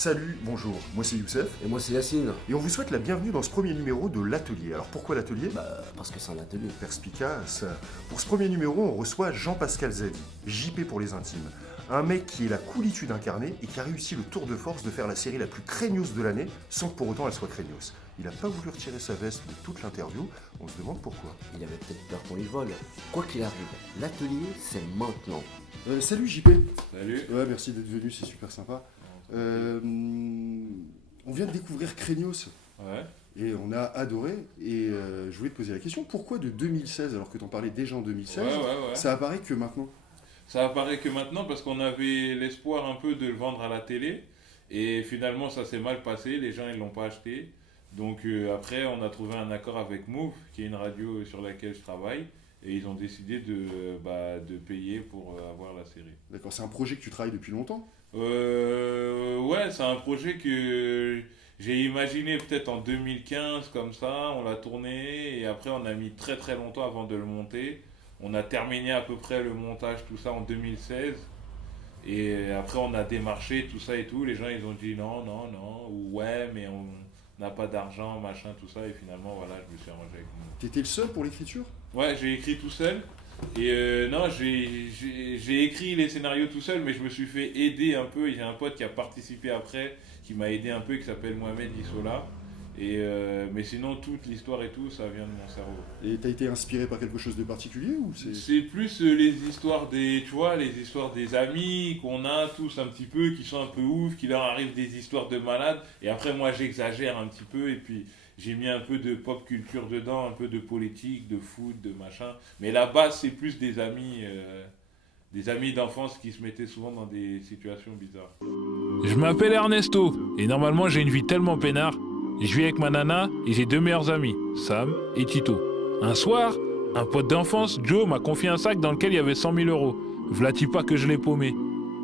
Salut, bonjour, moi c'est Youssef, Et moi c'est Yacine. et on vous souhaite la bienvenue dans ce premier numéro de l'Atelier. Alors pourquoi l'Atelier Parce que c'est un atelier. Perspicace. Pour ce premier numéro, on reçoit Jean-Pascal Zadi, JP pour les intimes. Un mec qui est la coolitude incarnée et qui a réussi le tour de force de faire la série la plus craignos de l'année sans que pour autant elle soit craignos. Il n'a pas voulu retirer sa veste de toute l'interview, on se demande pourquoi. Il avait peut-être peur qu'on lui vole. Quoi qu'il arrive, l'atelier c'est maintenant. Salut JP. Salut. Ouais, merci d'être venu, c'est super sympa. On vient de découvrir Craignos Ouais. et on a adoré. Et je voulais te poser la question, pourquoi de 2016 alors que t'en parlais déjà en 2016 Ouais. ça apparaît que maintenant? Ça apparaît que maintenant parce qu'on avait l'espoir un peu de le vendre à la télé et finalement ça s'est mal passé, les gens ils l'ont pas acheté. Donc après on a trouvé un accord avec Move qui est une radio sur laquelle je travaille et ils ont décidé de payer pour avoir la série. D'accord, c'est un projet que tu travailles depuis longtemps? Ouais, c'est un projet que j'ai imaginé peut-être en 2015 comme ça, on l'a tourné et après on a mis très très longtemps avant de le monter. On a terminé à peu près le montage, tout ça en 2016 et après on a démarché tout ça et tout. Les gens ils ont dit non, ou ouais, mais on n'a pas d'argent, machin, tout ça et finalement voilà, je me suis arrangé avec moi. T'étais le seul pour l'écriture? Ouais, j'ai écrit tout seul. Et non, j'ai écrit les scénarios tout seul, mais je me suis fait aider un peu. J'ai un pote qui a participé après, qui m'a aidé un peu, qui s'appelle Mohamed Issola. Mais sinon, toute l'histoire et tout, ça vient de mon cerveau. Et t'as été inspiré par quelque chose de particulier ou c'est... C'est plus les histoires des, tu vois, les histoires des amis qu'on a tous un petit peu, qui sont un peu ouf, qui leur arrivent des histoires de malades. Et après, moi, j'exagère un petit peu et puis j'ai mis un peu de pop culture dedans, un peu de politique, de foot, de machin. Mais la base, c'est plus des amis d'enfance qui se mettaient souvent dans des situations bizarres. Je m'appelle Ernesto et normalement j'ai une vie tellement peinard. Je vis avec ma nana et j'ai deux meilleurs amis, Sam et Tito. Un soir, un pote d'enfance, Joe, m'a confié un sac dans lequel il y avait 100 000 euros. V'là-t-il pas que je l'ai paumé.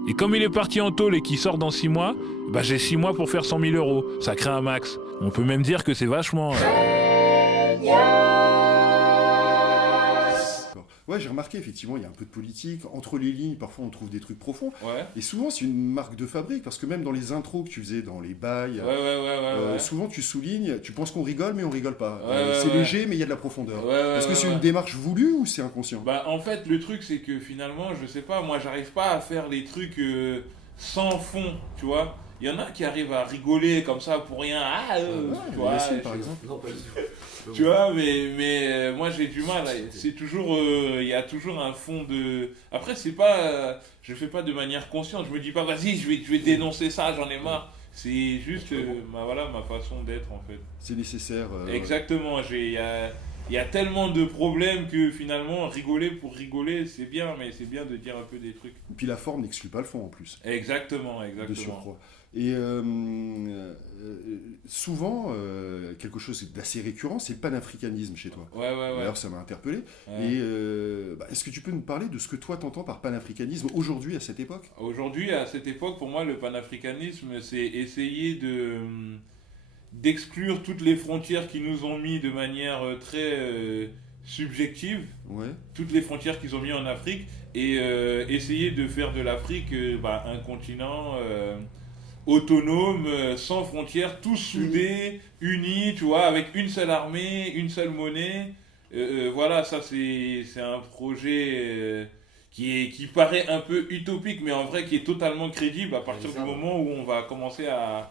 Et comme il est parti en tôle et qu'il sort dans 6 mois, j'ai 6 mois pour faire 100 000 euros. Ça crée un max. On peut même dire que c'est vachement... D'accord. Ouais, j'ai remarqué, effectivement, il y a un peu de politique. Entre les lignes, parfois, on trouve des trucs profonds. Ouais. Et souvent, c'est une marque de fabrique, parce que même dans les intros que tu faisais dans les bails, Ouais. souvent, tu soulignes, tu penses qu'on rigole, mais on rigole pas. Ouais, c'est ouais. léger, mais il y a de la profondeur. Est-ce que c'est Ouais. une démarche voulue ou c'est inconscient? En fait, le truc, c'est que finalement, je sais pas, moi, j'arrive pas à faire les trucs sans fond, tu vois. Il y en a qui arrivent à rigoler comme ça pour rien. Tu vois, Yacine, par exemple. Non, pas du tout. tu vois, mais moi j'ai du mal. C'est toujours, il y a toujours un fond de. Après, c'est pas, je fais pas de manière consciente. Je me dis pas, vas-y, je vais dénoncer ça, j'en ai marre. C'est juste, ma façon d'être en fait. C'est nécessaire. Exactement. Il y a tellement de problèmes que finalement, rigoler pour rigoler, c'est bien, mais c'est bien de dire un peu des trucs. Et puis la forme n'exclut pas le fond en plus. Exactement. De surcroît. Et souvent, quelque chose d'assez récurrent, c'est le panafricanisme chez toi. Ouais. D'ailleurs, ça m'a interpellé. Ouais. Et est-ce que tu peux nous parler de ce que toi t'entends par panafricanisme aujourd'hui, à cette époque? Aujourd'hui, à cette époque, pour moi, le panafricanisme, c'est essayer d'exclure toutes les frontières qui nous ont mis de manière très subjective, Ouais. toutes les frontières qu'ils ont mis en Afrique, et essayer de faire de l'Afrique un continent autonome, sans frontières, tous soudés, unis, tu vois, avec une seule armée, une seule monnaie. Voilà, ça c'est un projet qui paraît un peu utopique, mais en vrai qui est totalement crédible à partir du moment où on va commencer à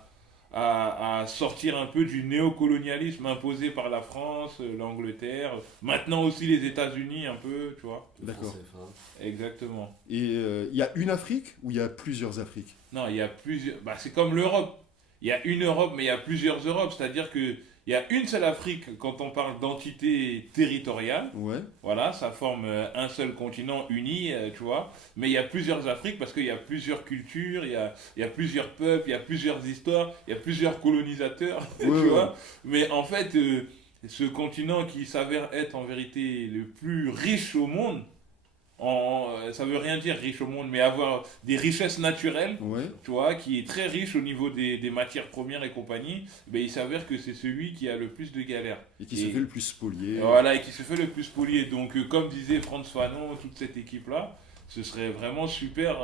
sortir un peu du néocolonialisme imposé par la France, l'Angleterre, maintenant aussi les États-Unis un peu, tu vois. D'accord. Exactement. Et il y a une Afrique ou il y a plusieurs Afriques? Non, il y a plusieurs. C'est comme l'Europe. Il y a une Europe, mais il y a plusieurs Europes. C'est-à-dire que il y a une seule Afrique quand on parle d'entité territoriale. Ouais. Voilà, ça forme un seul continent uni, tu vois. Mais il y a plusieurs Afriques parce qu'il y a plusieurs cultures, il y a plusieurs peuples, il y a plusieurs histoires, il y a plusieurs colonisateurs, tu vois. Mais en fait, ce continent qui s'avère être en vérité le plus riche au monde, ça veut rien dire riche au monde, mais avoir des richesses naturelles, Ouais. tu vois, qui est très riche au niveau des matières premières et compagnie, il s'avère que c'est celui qui a le plus de galères. Et qui se fait le plus spolier. Voilà, et qui se fait le plus spolier. Donc, comme disait Frantz Fanon, toute cette équipe-là, ce serait vraiment super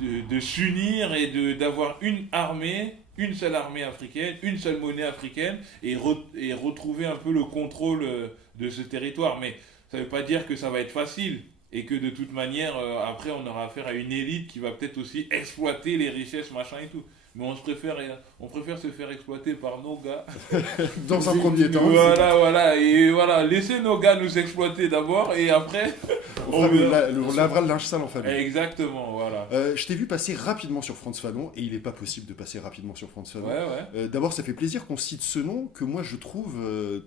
de s'unir et d'avoir une armée, une seule armée africaine, une seule monnaie africaine et retrouver un peu le contrôle de ce territoire. Mais ça ne veut pas dire que ça va être facile et que de toute manière, après, on aura affaire à une élite qui va peut-être aussi exploiter les richesses, machin et tout. Mais on préfère se faire exploiter par nos gars. Dans un premier temps. Voilà, et voilà, laissez nos gars nous exploiter d'abord et après, on lavera le linge sale en famille. Exactement, voilà. Je t'ai vu passer rapidement sur Frantz Fanon, et il n'est pas possible de passer rapidement sur Frantz Fanon. Ouais. D'abord, ça fait plaisir qu'on cite ce nom que moi je trouve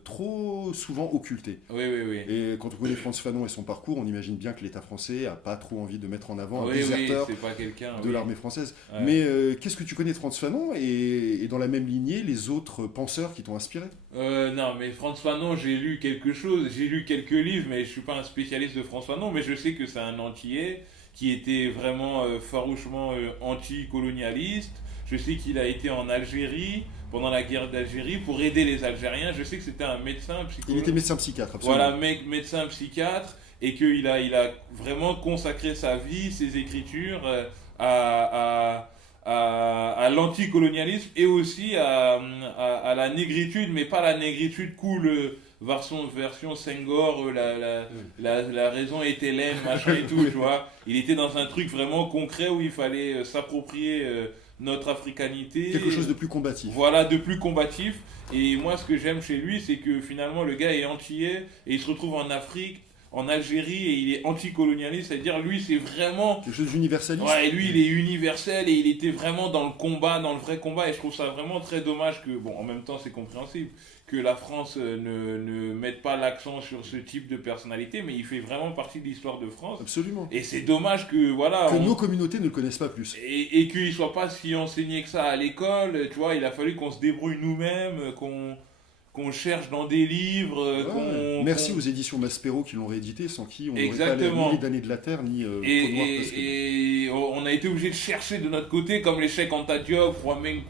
trop souvent occulté. Oui. Et quand on connaît Frantz Fanon et son parcours, on imagine bien que l'État français n'a pas trop envie de mettre en avant un déserteur c'est pas quelqu'un, de l'armée française. Ouais. Mais qu'est-ce que tu connais de Frantz Fanon et dans la même lignée, les autres penseurs qui t'ont inspiré? Non, mais Frantz Fanon, j'ai lu quelque chose, j'ai lu quelques livres, mais je suis pas un spécialiste de Frantz Fanon, mais je sais que c'est un Antillais qui était vraiment farouchement anticolonialiste. Je sais qu'il a été en Algérie, pendant la guerre d'Algérie, pour aider les Algériens. Je sais que c'était un médecin, psychologue. Il était médecin psychiatre, absolument. Voilà, médecin psychiatre, et qu'il a vraiment consacré sa vie, ses écritures à l'anticolonialisme et aussi à la négritude, mais pas la négritude cool version Senghor, la raison est Hélène, machin et tout, tu vois. Il était dans un truc vraiment concret où il fallait s'approprier notre africanité. Quelque chose de plus combatif. Voilà, de plus combatif. Et moi, ce que j'aime chez lui, c'est que finalement, le gars est antillais et il se retrouve en Afrique, en Algérie, et il est anticolonialiste, c'est-à-dire lui c'est vraiment... Quelque chose d'universaliste. Ouais, et lui il est universel et il était vraiment dans le combat, dans le vrai combat, et je trouve ça vraiment très dommage que, bon, en même temps c'est compréhensible, que la France ne mette pas l'accent sur ce type de personnalité, mais il fait vraiment partie de l'histoire de France. Absolument. Et c'est dommage que, voilà... Que nos communautés ne le connaissent pas plus. Et qu'il ne soit pas si enseigné que ça à l'école, tu vois, il a fallu qu'on se débrouille nous-mêmes, qu'on cherche dans des livres. Merci aux éditions Maspero qui l'ont réédité, sans qui on n'aurait pas Exactement. ni les damnés de la Terre, ni et on a été obligé de chercher de notre côté, comme les Cheikh Anta Diop, Kwame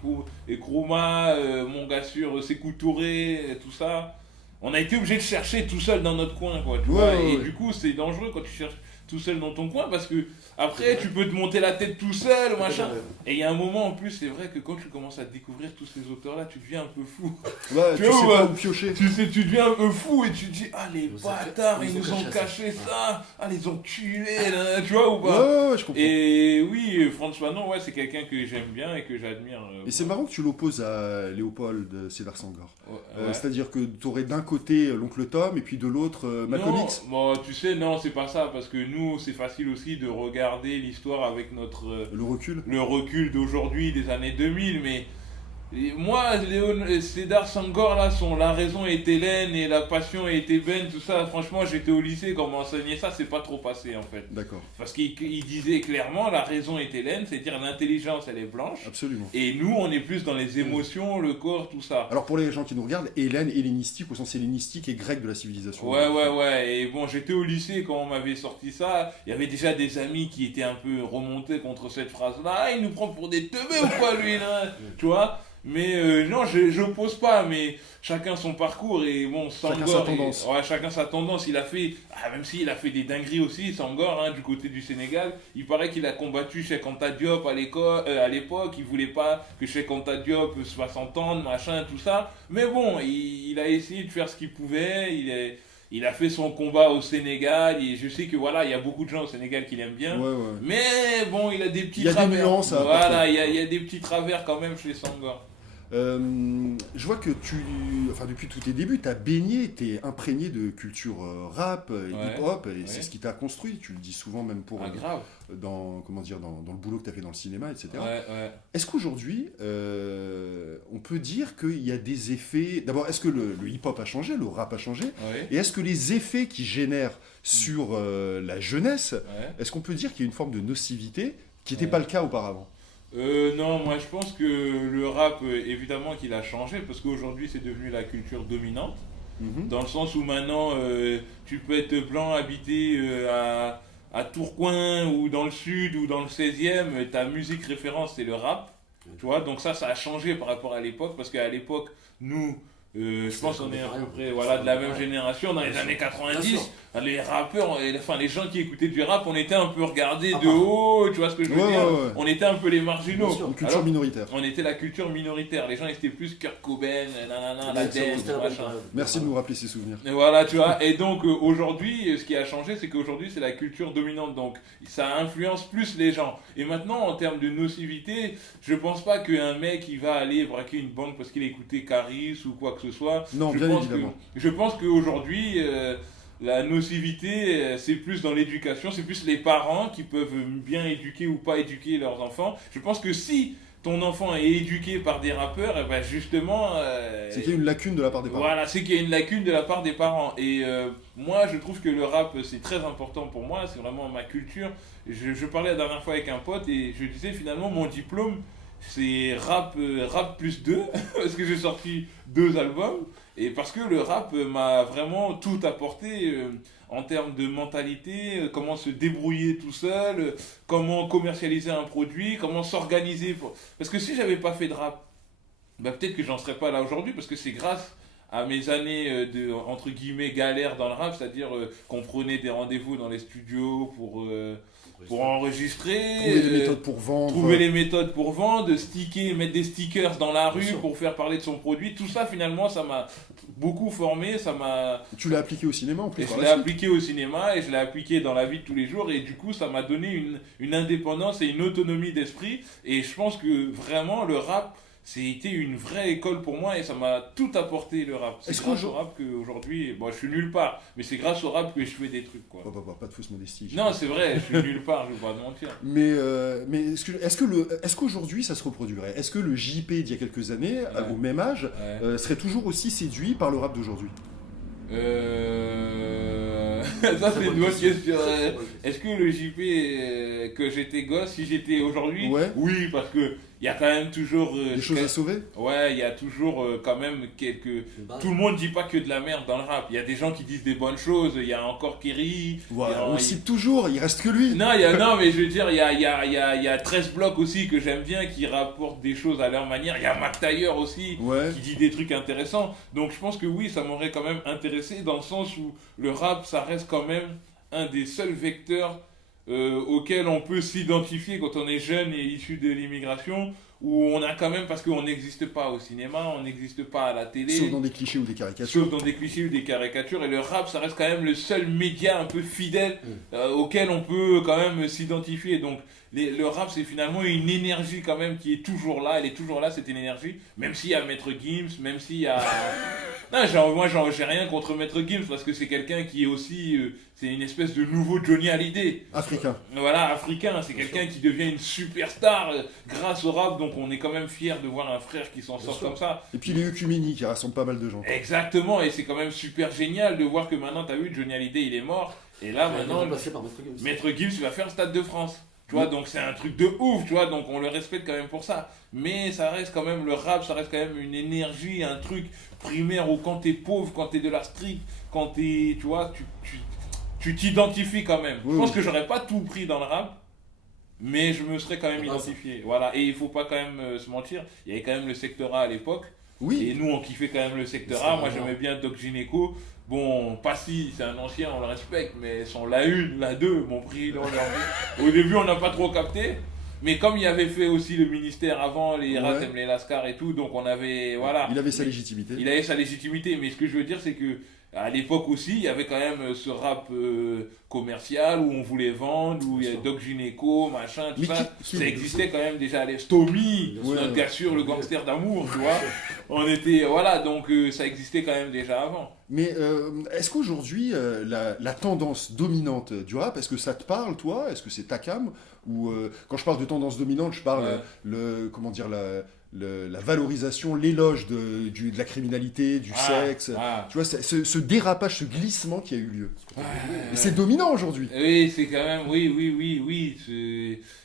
Nkrumah, Mongassure, Sékou Touré, tout ça. On a été obligé de chercher tout seul dans notre coin, quoi. Tu vois, et du coup, c'est dangereux quand tu cherches tout seul dans ton coin, parce que après tu peux te monter la tête tout seul, machin. Et il y a un moment en plus, c'est vrai que quand tu commences à découvrir tous ces auteurs-là, tu deviens un peu fou. Ouais, tu sais pas où piocher. Tu deviens un peu fou et tu te dis, ah les bâtards, ils nous ont ça. caché ça, ah les enculés, là, tu vois ou pas? Ouais, je comprends. Et oui, François Fanon, ouais, c'est quelqu'un que j'aime bien et que j'admire. Et c'est marrant que tu l'opposes à Léopold Sédar Senghor. Ouais. C'est-à-dire que tu aurais d'un côté l'oncle Tom et puis de l'autre Malcolm X. Bon, tu sais, non, c'est pas ça, parce que nous, c'est facile aussi de regarder l'histoire avec Le recul. le recul d'aujourd'hui, des années 2000, mais moi, Sédar Senghor, là, La raison est Hélène et la passion est ébène, tout ça, franchement, j'étais au lycée, quand on m'enseignait ça, c'est pas trop passé, en fait. D'accord. Parce qu'il disait clairement, la raison est Hélène, c'est-à-dire l'intelligence, elle est blanche, Absolument. et nous, on est plus dans les émotions, le corps, tout ça. Alors pour les gens qui nous regardent, Hélène, hellénistique au sens hellénistique et grec de la civilisation. Ouais, et bon, j'étais au lycée quand on m'avait sorti ça, il y avait déjà des amis qui étaient un peu remontés contre cette phrase-là, ah, il nous prend pour des teubés ou quoi, lui, là, tu vois. Mais non, je pose pas, mais chacun son parcours et bon, Senghor, chacun sa tendance. Chacun sa tendance. Il a fait, même s'il a fait des dingueries aussi, Senghor, du côté du Sénégal. Il paraît qu'il a combattu Cheikh Anta Diop à l'époque. Il voulait pas que Cheikh Anta Diop soit s'entendre, machin, tout ça. Mais bon, il a essayé de faire ce qu'il pouvait. Il a fait son combat au Sénégal et je sais que voilà, il y a beaucoup de gens au Sénégal qui l'aiment bien. Ouais. Mais bon, il a des petits travers. Il y a des nuances à apporter. Voilà, il y a des petits travers quand même chez Senghor. Je vois que depuis tous tes débuts, tu as baigné, tu es imprégné de culture rap, hip-hop, et c'est ce qui t'a construit. Tu le dis souvent, même pour grave. dans le boulot que tu as fait dans le cinéma, etc. Ouais. Est-ce qu'aujourd'hui, on peut dire qu'il y a des effets... D'abord, est-ce que le hip-hop a changé, le rap a changé? Et est-ce que les effets qu'il génère sur la jeunesse, est-ce qu'on peut dire qu'il y a une forme de nocivité qui n'était pas le cas auparavant? Non, moi je pense que le rap, évidemment qu'il a changé, parce qu'aujourd'hui c'est devenu la culture dominante, dans le sens où maintenant tu peux être blanc, habiter à Tourcoing, ou dans le sud, ou dans le 16e, ta musique référence c'est le rap, tu vois, donc ça a changé par rapport à l'époque, parce qu'à l'époque, nous, Je pense qu'on est à peu près voilà, de la même génération. Dans les Bien années sûr. 90, les rappeurs, enfin les gens qui écoutaient du rap, on était un peu regardés Ah de bah. haut, tu vois ce que je veux Ouais, dire. ouais, ouais. On était un peu les marginaux. Bien sûr. Une culture Alors, minoritaire. on était la culture minoritaire. Les gens étaient plus Kurt Cobain, nanana, la C'était dance, la bonne machin. période. Merci de nous rappeler ces souvenirs. Et voilà, tu vois. Et donc aujourd'hui, ce qui a changé, c'est qu'aujourd'hui, c'est la culture dominante. Donc ça influence plus les gens. Et maintenant, en termes de nocivité, je pense pas qu'un mec il va aller braquer une banque parce qu'il a écouté Caris ou quoi que ce soit. Non, Je bien pense évidemment. je pense qu'aujourd'hui, la nocivité, c'est plus dans l'éducation, c'est plus les parents qui peuvent bien éduquer ou pas éduquer leurs enfants. Je pense que si ton enfant est éduqué par des rappeurs, eh ben justement, C'est qu'il y a une lacune de la part des parents. voilà, c'est qu'il y a une lacune de la part des parents. Et moi, je trouve que le rap, c'est très important pour moi, c'est vraiment ma culture. Je parlais la dernière fois avec un pote et je disais finalement, mon diplôme, c'est rap plus 2, parce que j'ai sorti 2 albums. Et parce que le rap m'a vraiment tout apporté en termes de mentalité, comment se débrouiller tout seul, comment commercialiser un produit, comment s'organiser. Parce que si j'avais pas fait de rap, bah peut-être que j'en serais pas là aujourd'hui, parce que c'est grâce à mes années de, entre guillemets, galère dans le rap, c'est-à-dire qu'on prenait des rendez-vous dans les studios pour enregistrer, Trouver des méthodes pour vendre. trouver les méthodes pour vendre, sticker, mettre des stickers dans la rue Bien sûr. pour faire parler de son produit. Tout ça, finalement, ça m'a beaucoup formé, ça m'a... Tu l'as appliqué au cinéma en plus. Et par je la l'ai suite. appliqué au cinéma et je l'ai appliqué dans la vie de tous les jours et du coup ça m'a donné une indépendance et une autonomie d'esprit et je pense que vraiment le rap c'était une vraie école pour moi et ça m'a tout apporté le rap. C'est Est-ce grâce qu'aujourd'hui- au rap qu'aujourd'hui, bon je suis nulle part, mais c'est grâce au rap que je fais des trucs quoi. Pas de fausse modestie. Non c'est vrai, je suis nulle part, je vais pas te mentir. Mais est-ce qu'aujourd'hui ça se reproduirait? Est-ce que le JP d'il y a quelques années, Ouais. au même âge, Ouais. serait toujours aussi séduit par le rap d'aujourd'hui? Ça c'est une bonne question. Très bonne question. Est-ce que le JP que j'étais gosse, si j'étais aujourd'hui, Ouais. oui parce que il y a quand même toujours Des choses à sauver? ouais, il y a toujours quand même quelques... Une base. Tout le monde dit pas que de la merde dans le rap. Il y a des gens qui disent des bonnes choses. Il y a encore Kerry. Ouais, il y a- on le cite toujours, il reste que lui. Non, non, mais je veux dire, il y a 13 blocs aussi que j'aime bien qui rapportent des choses à leur manière. Il y a Mac Taylor aussi Ouais. qui dit des trucs intéressants. Donc je pense que oui, ça m'aurait quand même intéressé dans le sens où le rap, ça reste quand même un des seuls vecteurs auquel on peut s'identifier quand on est jeune et issu de l'immigration, où on a quand même, parce qu'on n'existe pas au cinéma, on n'existe pas à la télé, Sauf dans des clichés ou des caricatures. sauf dans des clichés ou des caricatures, et le rap, ça reste quand même le seul média un peu fidèle auquel on peut quand même s'identifier. Donc le rap, c'est finalement une énergie quand même qui est toujours là, elle est toujours là, cette énergie, même s'il y a Maître Gims, même s'il y a... Non, moi j'ai rien contre Maître Gims, parce que c'est quelqu'un qui est aussi... c'est une espèce de nouveau Johnny Hallyday. Africain. Voilà, africain, c'est quelqu'un qui devient une superstar grâce au rap, donc on est quand même fier de voir un frère qui s'en sort sûr. comme ça. Et puis les Ecumini qui rassemblent pas mal de gens. Exactement, et c'est quand même super génial de voir que maintenant, t'as vu, Johnny Hallyday, il est mort, et là, Il est maintenant, remplacé par Maître Gims. Maître Gims, il va faire Stade de France. Tu vois, donc c'est un truc de ouf, tu vois, donc on le respecte quand même pour ça. Mais ça reste quand même, le rap, ça reste quand même une énergie, un truc primaire où quand t'es pauvre, quand t'es de la street, quand t'es, tu vois, tu t'identifies quand même. Oui, Je pense oui. que j'aurais pas tout pris dans le rap, mais je me serais quand même C'est pas identifié. Voilà, et il faut pas quand même se mentir, il y avait quand même le secteur A à l'époque, Oui. et nous on kiffait quand même le secteur C'est A. Moi vraiment- j'aimais bien Doc Gynéco. Bon, Passy, c'est un ancien, on le respecte, mais son la 1, la 2 m'ont pris dans leur vie. Au début, on n'a pas trop capté. Mais comme il avait fait aussi le ministère avant, les rats Ouais. aiment les lascars et tout, donc on avait. Voilà. Il avait sa légitimité. Il avait sa légitimité, mais ce que je veux dire, c'est que à l'époque aussi, il y avait quand même ce rap commercial où on voulait vendre, où il y a Bien sûr. Doc Gynéco, machin, tout Mais ça. qui- Ça existait quand même déjà. Les Stomy, Bien sûr. notre gars sûr, le gangster d'amour, tu vois. On était. Voilà, donc ça existait quand même déjà avant. Mais est-ce qu'aujourd'hui, la tendance dominante du rap, est-ce que ça te parle, toi? Est-ce que c'est ta cam? Ou quand je parle de tendance dominante, je parle Ouais. comment dire, la valorisation, l'éloge de la criminalité, du sexe. Ah. Tu vois, ce dérapage, ce glissement qui a eu lieu. Ouais. Et c'est dominant aujourd'hui. Oui, c'est quand même, oui.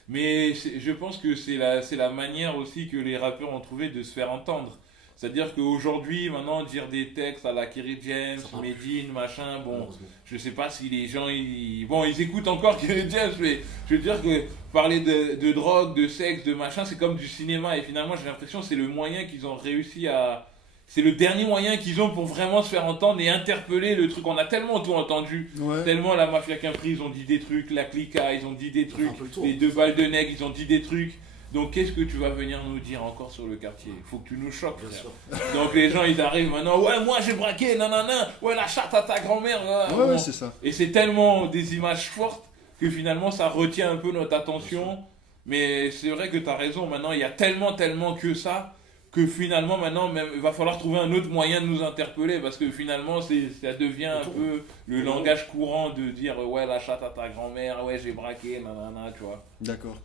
Mais je pense que c'est la manière aussi que les rappeurs ont trouvé de se faire entendre. C'est-à-dire qu'aujourd'hui, maintenant, dire des textes à la Kerry James, Ça marche. Medine, machin, bon, Malheureusement. je sais pas si les gens, ils écoutent encore Kerry James, mais je veux dire que parler de drogue, de sexe, de machin, c'est comme du cinéma. Et finalement, j'ai l'impression que c'est le moyen qu'ils ont réussi à... c'est le dernier moyen qu'ils ont pour vraiment se faire entendre et interpeller le truc. On a tellement tout entendu, Ouais. tellement la mafia Capri, ils ont dit des trucs, la Clica, ils ont dit des trucs, un peu le tour. les deux balles de nègre, ils ont dit des trucs. Donc qu'est-ce que tu vas venir nous dire encore sur le quartier? Il faut que tu nous choques, Bien frère. sûr. Donc les gens ils arrivent maintenant, ouais moi j'ai braqué, nanana, ouais la chatte à ta grand-mère. Ouais, Bon. ouais, c'est ça. Et c'est tellement des images fortes que finalement ça retient un peu notre attention. Mais c'est vrai que tu as raison, maintenant il y a tellement que ça, que finalement maintenant même, il va falloir trouver un autre moyen de nous interpeller, parce que finalement ça devient un peu le langage courant de dire ouais la chatte à ta grand-mère, ouais j'ai braqué, nanana, tu vois. D'accord.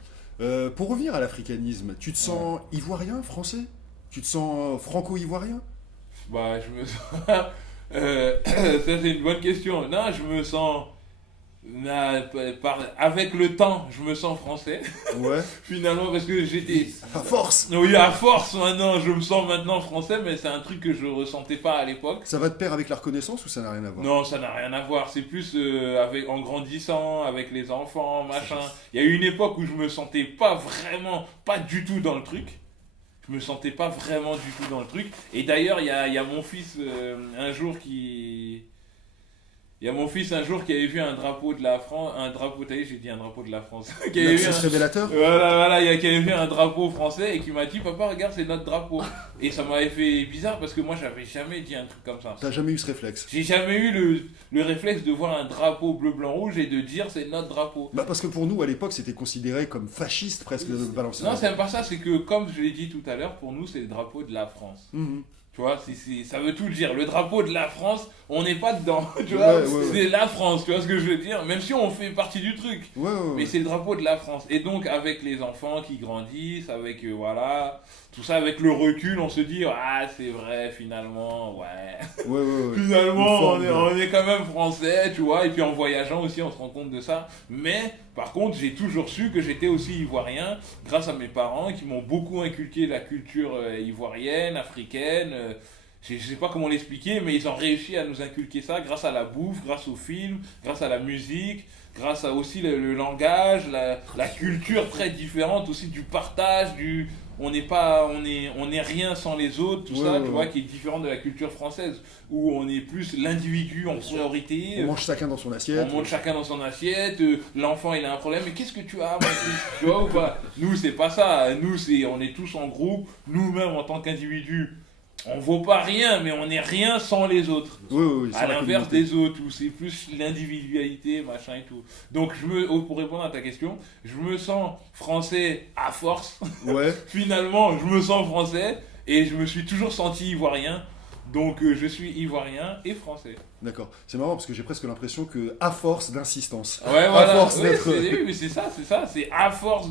Pour revenir à l'africanisme, tu te sens ivoirien, français? Tu te sens franco-ivoirien? Bah je me sens... ça c'est une bonne question. Non, je me sens... Avec le temps, je me sens français, Ouais. finalement, parce que j'étais... À force. Oui, à force, maintenant, je me sens maintenant français, mais c'est un truc que je ressentais pas à l'époque. Ça va de pair avec la reconnaissance ou ça n'a rien à voir? Non, ça n'a rien à voir. C'est plus en grandissant, avec les enfants, machin. Il y a eu une époque où je me sentais pas du tout dans le truc. Je me sentais pas vraiment du tout dans le truc. Et d'ailleurs, il y a mon fils un jour qui... Il y a mon fils un jour qui avait vu un drapeau de la France, t'as vu, j'ai dit un drapeau de la France, qui avait vu Lapsus révélateur? qui avait vu un drapeau français et qui m'a dit papa regarde c'est notre drapeau. Et ça m'avait fait bizarre parce que moi j'avais jamais dit un truc comme ça. T'as jamais eu ce réflexe? J'ai jamais eu le réflexe de voir un drapeau bleu blanc rouge et de dire c'est notre drapeau. Bah parce que pour nous à l'époque c'était considéré comme fasciste presque de balancer. Non c'est même pas ça, c'est que comme je l'ai dit tout à l'heure, pour nous c'est le drapeau de la France. Mhm. Tu vois, ça veut tout dire. Le drapeau de la France, on n'est pas dedans. Tu vois, Ouais. c'est la France, tu vois ce que je veux dire? Même si on fait partie du truc. Ouais, ouais, Mais ouais. c'est le drapeau de la France. Et donc, avec les enfants qui grandissent, avec, voilà, tout ça, avec le recul, on se dit, ah, c'est vrai, finalement, ouais. Ouais, ouais, ouais. Finalement, Une forme on est quand même français, tu vois. Et puis en voyageant aussi, on se rend compte de ça. Mais, par contre, j'ai toujours su que j'étais aussi ivoirien, grâce à mes parents qui m'ont beaucoup inculqué la culture ivoirienne, africaine. Je ne sais pas comment l'expliquer, mais ils ont réussi à nous inculquer ça grâce à la bouffe, grâce aux films, grâce à la musique, grâce à aussi le langage, la culture très différente aussi du partage, on n'est rien sans les autres, tout ça, tu vois, qui est différent de la culture française, où on est plus l'individu en priorité. On mange chacun dans son assiette. On mange chacun dans son assiette, l'enfant il a un problème, mais qu'est-ce que tu as, mon fils? Tu vois ou pas? Nous c'est pas ça, nous on est tous en groupe, nous-mêmes en tant qu'individus, on vaut pas rien, mais on n'est rien sans les autres. Oui, oui, oui. À l'inverse des autres, où c'est plus l'individualité, machin et tout. Donc, pour répondre à ta question, je me sens français à force. Ouais. Finalement, je me sens français et je me suis toujours senti ivoirien. Donc, je suis ivoirien et français. D'accord. C'est marrant parce que j'ai presque l'impression que, à force d'insistance, Ouais, voilà. à force Oui, d'être. oui, c'est ça. C'est à force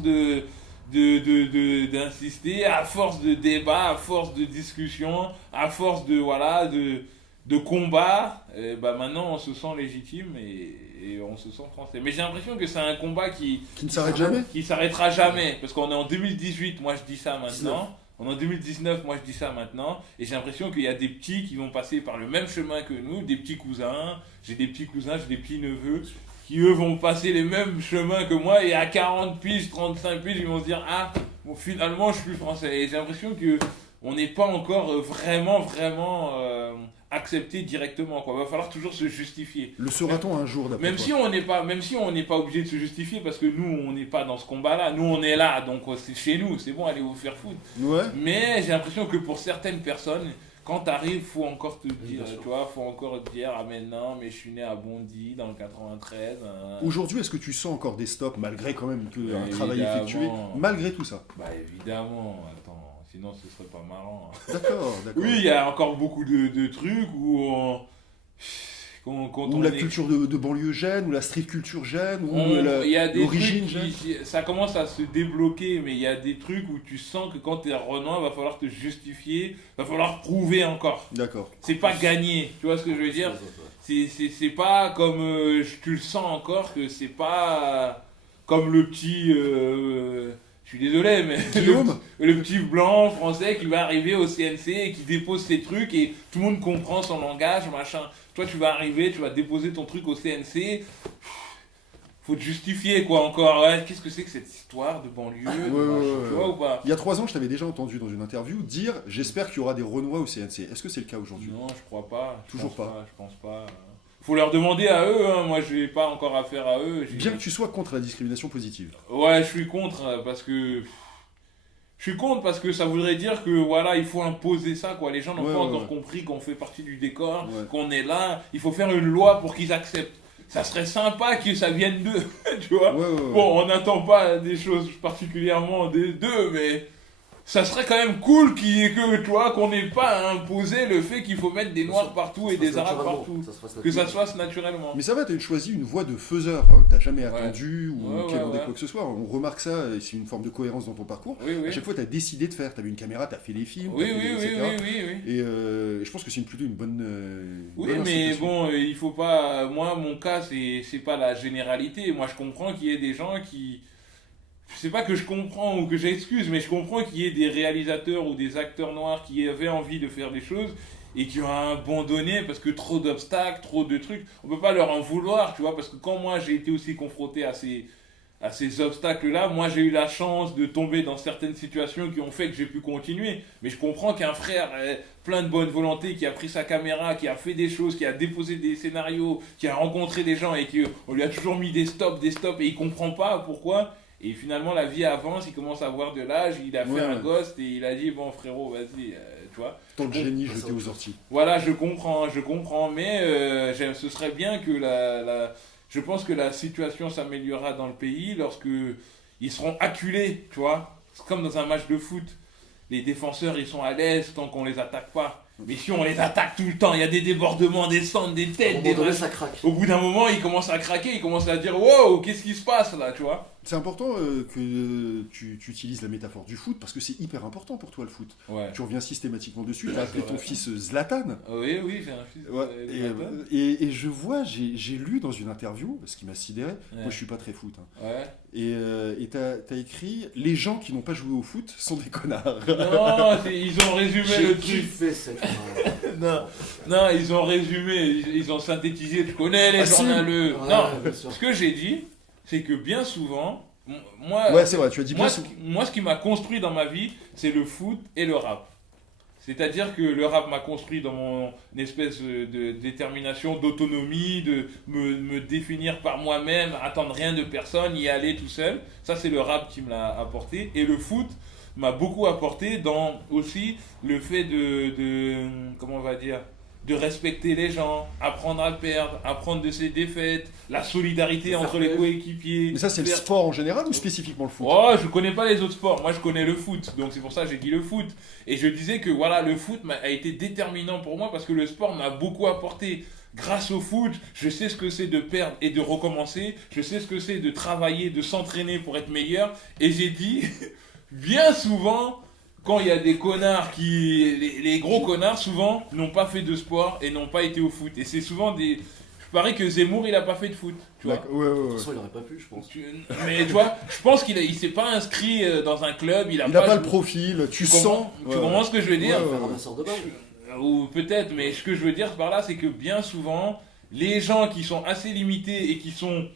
d'insister, à force de débat, à force de discussion, à force de combat, bah maintenant on se sent légitime et on se sent français. Mais j'ai l'impression que c'est un combat qui Qui ne s'arrête jamais. s'arrêtera jamais, parce qu'on est en 2018, moi je dis ça maintenant. On est en 2019, moi je dis ça maintenant, et j'ai l'impression qu'il y a des petits qui vont passer par le même chemin que nous, des petits cousins, j'ai des petits petits neveux, qui eux vont passer les mêmes chemins que moi, et à 40 piges, 35 piges, ils vont se dire, ah, bon, finalement je suis français. Et j'ai l'impression que on n'est pas encore vraiment accepté directement, quoi. Va falloir toujours se justifier. Le sera-t-on un jour d'après Même toi si on n'est pas obligé de se justifier, parce que nous on n'est pas dans ce combat-là, nous on est là, donc c'est chez nous, c'est bon, allez vous faire foutre. Ouais. Mais j'ai l'impression que pour certaines personnes, quand t'arrives, faut encore te dire, bien sûr. tu vois, faut encore te dire, ah mais non, mais je suis né à Bondy dans le 93. Aujourd'hui, est-ce que tu sens encore des stops malgré quand même Bah, un travail évidemment. effectué, malgré tout ça? Bah évidemment, attends, sinon ce serait pas marrant. D'accord, d'accord. Oui, il y a encore beaucoup de trucs où quand Ou on la est- culture de banlieue gêne, ou la street culture gêne, ou il y a des l'origine trucs gêne. ça commence à se débloquer, mais il y a des trucs où tu sens que quand t'es Renoir, va falloir te justifier, va falloir prouver encore. D'accord. C'est pas gagné, tu vois ce que je veux dire? C'est pas comme tu le sens encore que c'est pas comme le petit je suis désolé mais Guillaume le petit blanc français qui va arriver au CNC et qui dépose ses trucs et tout le monde comprend son langage machin. Toi tu vas arriver, tu vas déposer ton truc au CNC, faut te justifier quoi encore. Ouais, qu'est-ce que c'est que cette histoire de banlieue ouais. Tu vois ou pas? Il y a 3 ans, je t'avais déjà entendu dans une interview dire « J'espère qu'il y aura des Renois au CNC ». Est-ce que c'est le cas aujourd'hui? Non, je crois pas. Toujours pas. Je pense pas. Faut leur demander à eux, hein. Moi je n'ai pas encore affaire à eux. Bien que tu sois contre la discrimination positive. Ouais, je suis contre parce que. Je suis contre parce que ça voudrait dire que voilà, il faut imposer ça quoi. Les gens n'ont pas encore compris qu'on fait partie du décor, qu'on est là. Il faut faire une loi pour qu'ils acceptent. Ça serait sympa que ça vienne d'eux, tu vois. Bon, on n'attend pas des choses particulièrement d'eux, mais ça serait quand même cool qu'on n'ait pas imposé le fait qu'il faut mettre des noirs partout et des arabes partout. Que ça se fasse naturellement. Mais ça va, t'as choisi une voie de faiseur, hein. T'as jamais attendu ou quémandé quoi que ce soit. On remarque ça, et c'est une forme de cohérence dans ton parcours. À chaque fois, t'as décidé de faire. T'avais une caméra, t'as fait les films, etc. Et je pense que c'est plutôt une bonne. Mais bon, il faut pas. Moi, mon cas, c'est pas la généralité. Moi, je comprends qu'il y ait des gens qui. C'est pas que je comprends ou que j'excuse, mais je comprends qu'il y ait des réalisateurs ou des acteurs noirs qui avaient envie de faire des choses et qui ont abandonné parce que trop d'obstacles, trop de trucs. On peut pas leur en vouloir, tu vois, parce que quand moi j'ai été aussi confronté à ces obstacles-là, moi j'ai eu la chance de tomber dans certaines situations qui ont fait que j'ai pu continuer. Mais je comprends qu'un frère plein de bonne volonté, qui a pris sa caméra, qui a fait des choses, qui a déposé des scénarios, qui a rencontré des gens et qu'on lui a toujours mis des stops et il comprend pas pourquoi. Et finalement, la vie avance, il commence à avoir de l'âge, il a fait un gosse et il a dit, bon frérot, vas-y, tu vois. Tant de génie jeté aux orties. Voilà, je comprends, mais ce serait bien que je pense que la situation s'améliorera dans le pays lorsque ils seront acculés, tu vois. C'est comme dans un match de foot. Les défenseurs, ils sont à l'aise tant qu'on les attaque pas. Mais si on les attaque tout le temps, il y a des débordements, des centres, des têtes, ça craque. Au bout d'un moment, ils commencent à craquer, ils commencent à dire wow, qu'est-ce qui se passe là, tu vois. C'est important que tu utilises la métaphore du foot parce que c'est hyper important pour toi le foot. Tu reviens systématiquement dessus. Tu as appelé ton fils Zlatan. Oui, j'ai un fils. Et je vois, j'ai lu dans une interview, ce qui m'a sidéré. Moi, je suis pas très foot. Hein. Et t'as écrit les gens qui n'ont pas joué au foot sont des connards. Non, ils ont résumé le truc. Non, ils ont résumé, ils ont synthétisé. Tu connais les journaleux. Ce que j'ai dit, c'est que bien souvent, moi, c'est vrai, tu as dit moi, ce qui m'a construit dans ma vie, c'est le foot et le rap. C'est-à-dire que le rap m'a construit dans mon espèce de détermination, d'autonomie, de me définir par moi-même, attendre rien de personne, y aller tout seul. Ça, c'est le rap qui me l'a apporté. Et le foot m'a beaucoup apporté dans aussi le fait comment on va dire, de respecter les gens, apprendre à perdre, apprendre de ses défaites, la solidarité entre les coéquipiers. Mais ça, c'est le sport en général ou spécifiquement le foot? Oh, je connais pas les autres sports. Moi, je connais le foot. Donc, c'est pour ça que j'ai dit le foot. Et je disais que voilà, le foot a été déterminant pour moi parce que le sport m'a beaucoup apporté. Grâce au foot, je sais ce que c'est de perdre et de recommencer. Je sais ce que c'est de travailler, de s'entraîner pour être meilleur. Et j'ai dit, bien souvent, quand il y a des connards les gros connards, souvent, n'ont pas fait de sport et n'ont pas été au foot. Et c'est souvent des... Je parie que Zemmour, il a pas fait de foot, tu vois. De toute façon, il aurait pas pu, je pense. Mais tu vois, je pense qu'il s'est pas inscrit dans un club. Il a pas le profil, tu sens. Tu comprends ce que je veux dire? Ou peut-être, mais ce que je veux dire par là, c'est que bien souvent, les gens qui sont assez limités et qui sont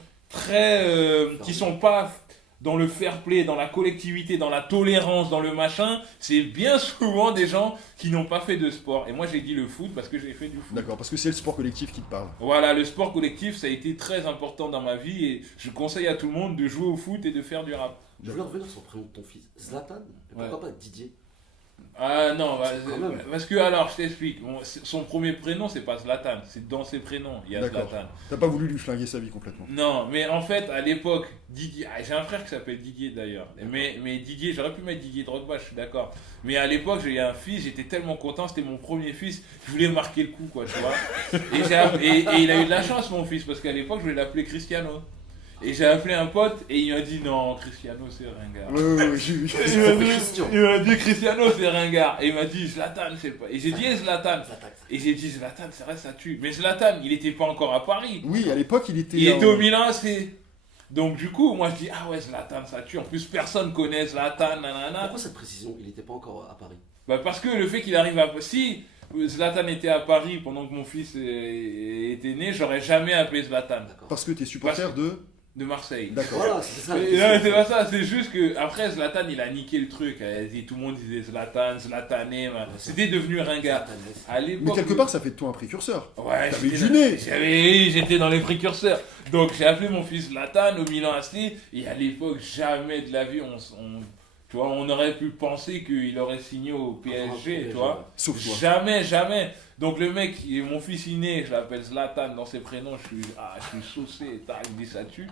qui sont pas dans le fair play, dans la collectivité, dans la tolérance, dans le machin, c'est bien souvent des gens qui n'ont pas fait de sport. Et moi, j'ai dit le foot parce que j'ai fait du foot. D'accord, parce que c'est le sport collectif qui te parle. Voilà, le sport collectif, ça a été très important dans ma vie et je conseille à tout le monde de jouer au foot et de faire du rap. Je voulais revenir sur le prénom de ton fils, Zlatan. Pourquoi pas Didier? Ah non, parce que alors, je t'explique. Son premier prénom, c'est pas Zlatan. C'est dans ses prénoms, il y a Zlatan. T'as pas voulu lui flinguer sa vie complètement? Non, mais en fait, à l'époque, Didier... j'ai un frère qui s'appelle Didier d'ailleurs. Mais Didier, j'aurais pu mettre Didier Drogba, je suis d'accord. Mais à l'époque, j'ai eu un fils, j'étais tellement content, c'était mon premier fils. Je voulais marquer le coup, quoi, tu vois. Et il a eu de la chance, mon fils, parce qu'à l'époque, je voulais l'appeler Cristiano. Et j'ai appelé un pote et il m'a dit non, Cristiano c'est ringard. Il m'a dit Cristiano c'est ringard. Et il m'a dit Zlatan c'est pas. Et j'ai dit Zlatan. Et j'ai dit Zlatan, c'est vrai ça tue. Mais Zlatan, il était pas encore à Paris. Oui, à l'époque il était. Il était au Milan AC. Donc du coup, moi je dis ah ouais Zlatan ça tue. En plus personne connaît Zlatan. Nanana. Pourquoi cette précision? Il était pas encore à Paris. Bah parce que le fait qu'il arrive à si Zlatan était à Paris pendant que mon fils était né, j'aurais jamais appelé Zlatan. Parce que t'es supporter de Marseille. D'accord. Voilà, c'est ça. C'est pas ça, c'est juste que après Zlatan il a niqué le truc. Tout le monde disait Zlatané, c'était devenu ringard. Mais quelque part ça fait de toi un précurseur. Ouais, t'avais du nez. J'étais dans les précurseurs. Donc j'ai appelé mon fils Zlatan au Milan AC et à l'époque jamais de la vie tu vois, on aurait pu penser qu'il aurait signé au PSG, tu vois. Sauf toi. Jamais. Donc le mec, mon fils inné, je l'appelle Zlatan dans ses prénoms, je suis saucé, il dit ça tue.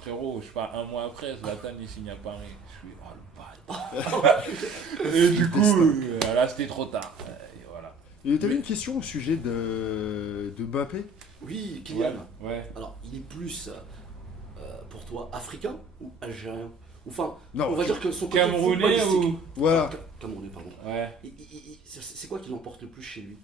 Frérot, je sais pas, un mois après, Zlatan il signe à Paris. Je suis, oh le bâtard. Et du coup, là c'était trop tard. Et voilà. Et t'avais une question au sujet de Mbappé? Oui, Kylian. Ouais. Alors, il est plus pour toi africain ou algérien? Enfin, non, on va dire que son côté Camerounais ou... Voilà. Camerounais, pardon. Ouais. C'est quoi qui l'emporte le plus chez lui?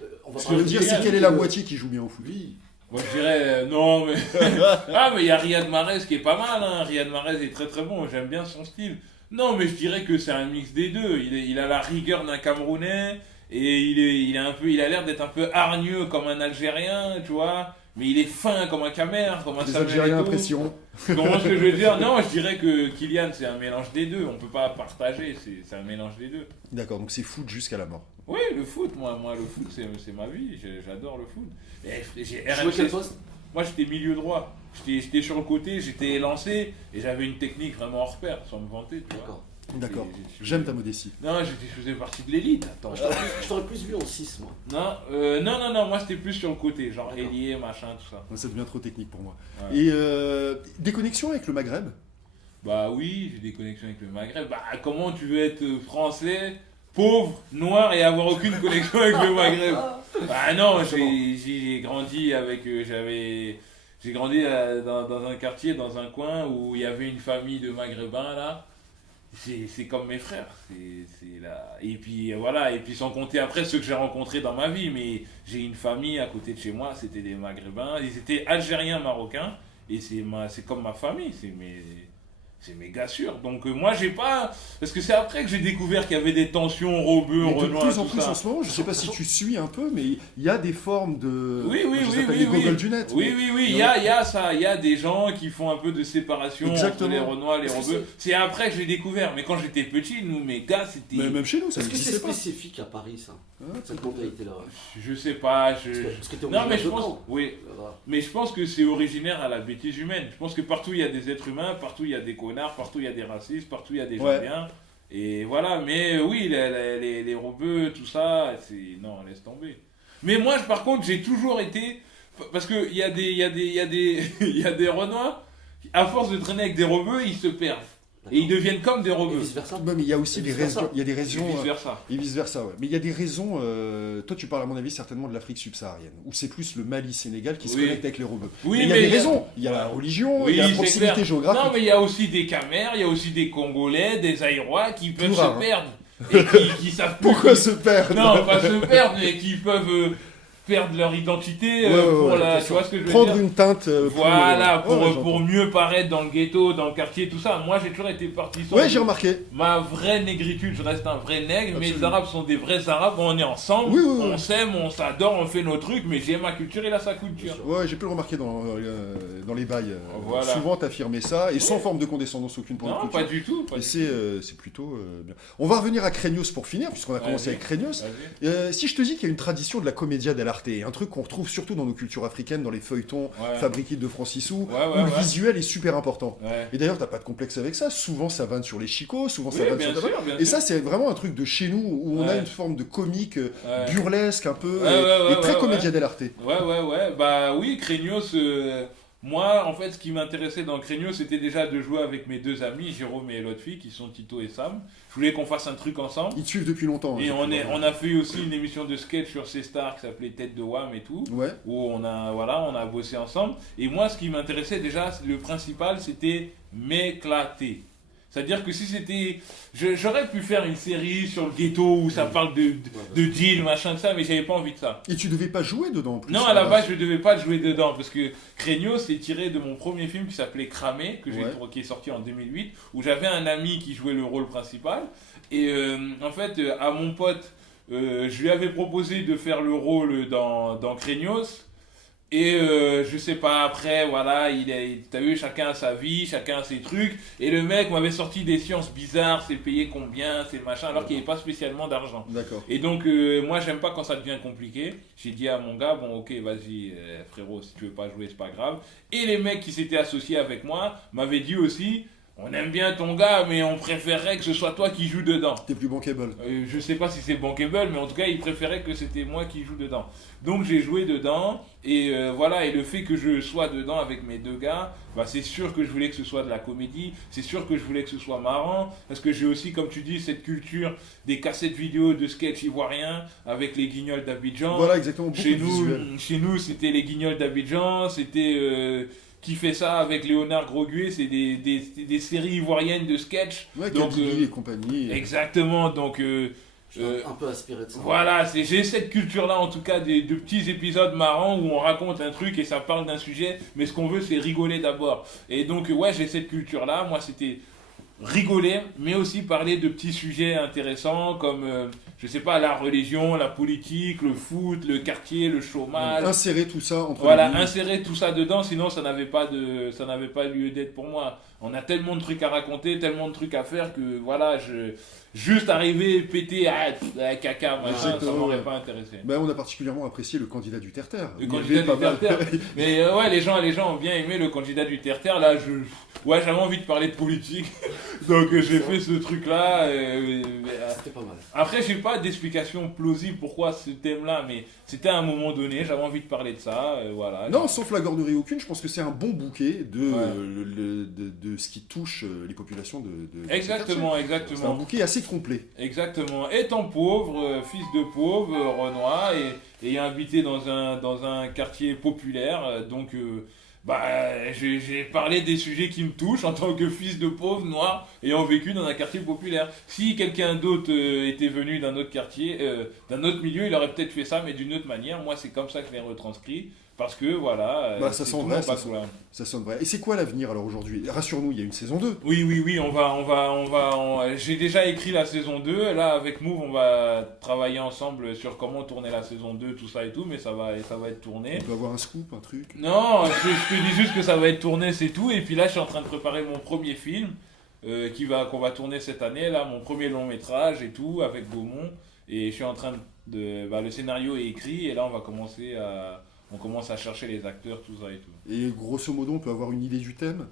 Ce que je veux dire, c'est quelle est la moitié qui joue bien au foot? Oui. Moi je dirais non mais mais il y a Riyad Mahrez qui est pas mal, hein. Riyad Mahrez est très très bon, j'aime bien son style. Non mais je dirais que c'est un mix des deux. Il a la rigueur d'un Camerounais et il a l'air d'être un peu hargneux comme un Algérien, tu vois. Mais il est fin comme un Camer, comme un Les Samuel Algériens Eto'o. impression. Comment ce que je veux dire? Non, je dirais que Kylian c'est un mélange des deux. On peut pas partager, c'est un mélange des deux. D'accord, donc c'est foot jusqu'à la mort. Oui, le foot, moi le foot c'est ma vie. J'adore le foot. Tu jouais quel poste? Moi j'étais milieu droit. J'étais sur le côté, j'étais lancé et j'avais une technique vraiment hors pair, sans me vanter, tu vois. D'accord. J'aime ta modestie. Non, je faisais partie de l'élite. Attends. Je t'aurais plus vu en 6, moi. Non, moi c'était plus sur le côté, genre ailier, machin, tout ça. Ça devient trop technique pour moi. Ouais. Et des connexions avec le Maghreb? Bah oui, j'ai des connexions avec le Maghreb. Bah comment tu veux être français, pauvre, noir et avoir aucune connexion avec le Maghreb? Bah non, j'ai grandi avec... J'ai grandi dans un quartier, dans un coin où il y avait une famille de Maghrébins là. C'est comme mes frères. C'est là. Et puis voilà, et puis sans compter après ceux que j'ai rencontrés dans ma vie. Mais j'ai une famille à côté de chez moi, c'était des Maghrébins. Ils étaient algériens, marocains. Et c'est comme ma famille, c'est mes gars sûrs. Donc moi j'ai pas... Parce que c'est après que j'ai découvert qu'il y avait des tensions, Robeux, Renoir, Renoir, de plus en tout plus ça. en ce moment, je sais pas si tu suis un peu, mais il y a des formes de... Oui, les Google du net. Oui, il y a ça. Il y a des gens qui font un peu de séparation entre les Renois, les Robeux. C'est après que j'ai découvert. Mais quand j'étais petit, nous, mes gars, c'était... Mais même chez nous, ça Est-ce que c'est n'existait pas. spécifique à Paris, ça? Cette mentalité-là. Je sais pas. Parce que t'es Non, mais je originaire de pense... Caen. Oui. Mais je pense que c'est originaire à la bêtise humaine. Je pense que partout il y a des êtres humains, partout il y a des connards, partout il y a des racistes, partout il y a des gens bien. Et voilà, mais oui, les Robeux, tout ça, c'est... Non, laisse tomber. Mais moi, par contre, j'ai toujours été... Parce qu'il y a des Renois, à force de traîner avec des Robeux, ils se perdent. Et ils deviennent comme des Robeux. Et vice-versa. Ouais, mais il y a aussi des raisons. Il y a des raisons. Et vice-versa. Et vice-versa, ouais. Mais il y a des raisons. Toi, tu parles, à mon avis, certainement de l'Afrique subsaharienne, où c'est plus le Mali-Sénégal qui se connecte avec les Robeux. Oui, mais il y a des raisons. Il y a la religion, il y a la proximité géographique. Non, mais il y a aussi des Camers, il y a aussi des Congolais, des Aïrois qui peuvent rare, se perdre. Et qui savent plus. Pourquoi se perdre? Non, pas se perdre, mais qui peuvent perdre leur identité pour la... Tu vois ce que je veux prendre dire? une teinte voilà, pour mieux paraître dans le ghetto, dans le quartier, tout ça. Moi, j'ai toujours été parti sur j'ai remarqué. Ma vraie négritude, je reste un vrai nègre, Absolument. mais les Arabes sont des vrais Arabes, on est ensemble, on s'aime, on s'adore, on fait nos trucs, mais j'ai ma culture, il a sa culture. Ouais, j'ai pu le remarquer dans les bails. Voilà. Souvent, t'affirmais ça, et sans forme de condescendance aucune pour non, notre culture. pas du tout. Et c'est plutôt bien. On va revenir à Craignos pour finir, puisqu'on a commencé avec Craignos. Si je te dis qu'il y a une tradition de la commedia dell'arte, un truc qu'on retrouve surtout dans nos cultures africaines, dans les feuilletons fabriqués de Francisou, où le visuel est super important. Et d'ailleurs, t'as pas de complexe avec ça. Souvent, ça vanne sur les chicots, souvent ça vanne sur ta bien Et sûr. ça, c'est vraiment un truc de chez nous, où on a une forme de comique burlesque, un peu, et très commedia dell'arte. Bah oui, Craignos... Moi, en fait, ce qui m'intéressait dans Craignos, c'était déjà de jouer avec mes deux amis, Jérôme et Lotfi, qui sont Tito et Sam. Je voulais qu'on fasse un truc ensemble. Ils te suivent depuis longtemps. Et on a fait aussi une émission de sketch sur C-Star qui s'appelait Tête de Wham et tout. Où on a bossé ensemble. Et moi, ce qui m'intéressait déjà, le principal, c'était m'éclater. C'est-à-dire que si c'était... J'aurais pu faire une série sur le ghetto où ça parle de deal, machin, de ça, mais j'avais pas envie de ça. Et tu devais pas jouer dedans en plus. Non, à la base, je devais pas jouer dedans, parce que Craignos est tiré de mon premier film qui s'appelait Cramé, qui est sorti en 2008, où j'avais un ami qui jouait le rôle principal. Et en fait, à mon pote, je lui avais proposé de faire le rôle dans Craignos. Et je sais pas, après, voilà, t'as vu, chacun a sa vie, chacun a ses trucs. Et le mec m'avait sorti des sciences bizarres, c'est payé combien, c'est machin, alors qu'il n'y avait pas spécialement d'argent. D'accord. Et donc, moi, j'aime pas quand ça devient compliqué. J'ai dit à mon gars, bon, ok, vas-y, frérot, si tu veux pas jouer, c'est pas grave. Et les mecs qui s'étaient associés avec moi m'avaient dit aussi, on aime bien ton gars, mais on préférerait que ce soit toi qui joues dedans. T'es plus bankable. Je sais pas si c'est bankable, mais en tout cas, ils préféraient que c'était moi qui joue dedans. Donc j'ai joué dedans, et voilà, et le fait que je sois dedans avec mes 2 gars, bah, c'est sûr que je voulais que ce soit de la comédie, c'est sûr que je voulais que ce soit marrant, parce que j'ai aussi, comme tu dis, cette culture des cassettes vidéo de sketch ivoiriens avec les Guignols d'Abidjan. Voilà, exactement, beaucoup de visuels. Chez nous, c'était les Guignols d'Abidjan, c'était... qui fait ça avec Léonard Groguet, c'est des séries ivoiriennes de sketch. Ouais, Kadili et compagnie. Exactement, donc... un peu aspiré de ça. Voilà, j'ai cette culture-là, en tout cas, de petits épisodes marrants où on raconte un truc et ça parle d'un sujet, mais ce qu'on veut, c'est rigoler d'abord. Et donc, ouais, j'ai cette culture-là. Moi, c'était rigoler, mais aussi parler de petits sujets intéressants comme, je sais pas, la religion, la politique, le foot, le quartier, le chômage. Insérer tout ça entre Voilà, insérer tout ça dedans, sinon ça n'avait pas lieu d'être pour moi. On a tellement de trucs à raconter, tellement de trucs à faire que voilà, juste arriver, péter, caca, machin, ça m'aurait pas intéressé. Ben, on a particulièrement apprécié le candidat du Terre-Terre. Le candidat du Terre-Terre. Mais ouais, les gens ont bien aimé le candidat du Terre-Terre. Là, j'avais envie de parler de politique. Donc j'ai fait ce truc-là. C'était pas mal. Après, j'ai pas d'explication plausible pourquoi ce thème-là, mais c'était à un moment donné, j'avais envie de parler de ça. Voilà. Non, sans flagornerie aucune, je pense que c'est un bon bouquet de ce qui touche les populations de Exactement, exactement. C'est un bouquet assez complet. Exactement. Étant pauvre, fils de pauvre, Renoir, et habité dans un quartier populaire, donc j'ai parlé des sujets qui me touchent en tant que fils de pauvre, noir, ayant vécu dans un quartier populaire. Si quelqu'un d'autre était venu d'un autre quartier, d'un autre milieu, il aurait peut-être fait ça, mais d'une autre manière. Moi, c'est comme ça que je l'ai retranscrit. Parce que voilà. Ça sonne vrai, ça sonne vrai. Et c'est quoi l'avenir alors aujourd'hui? Rassure-nous, il y a une saison 2. Oui, j'ai déjà écrit la saison 2. Là, avec Move, on va travailler ensemble sur comment tourner la saison 2, tout ça et tout, mais ça va être tourné. On peut avoir un scoop, un truc? Non, je te dis juste que ça va être tourné, c'est tout. Et puis là, je suis en train de préparer mon premier film qu'on va tourner cette année, là, mon premier long métrage et tout, avec Gaumont. Et je suis en train le scénario est écrit, et là, on commence à chercher les acteurs, tout ça et tout. Et grosso modo, on peut avoir une idée du thème?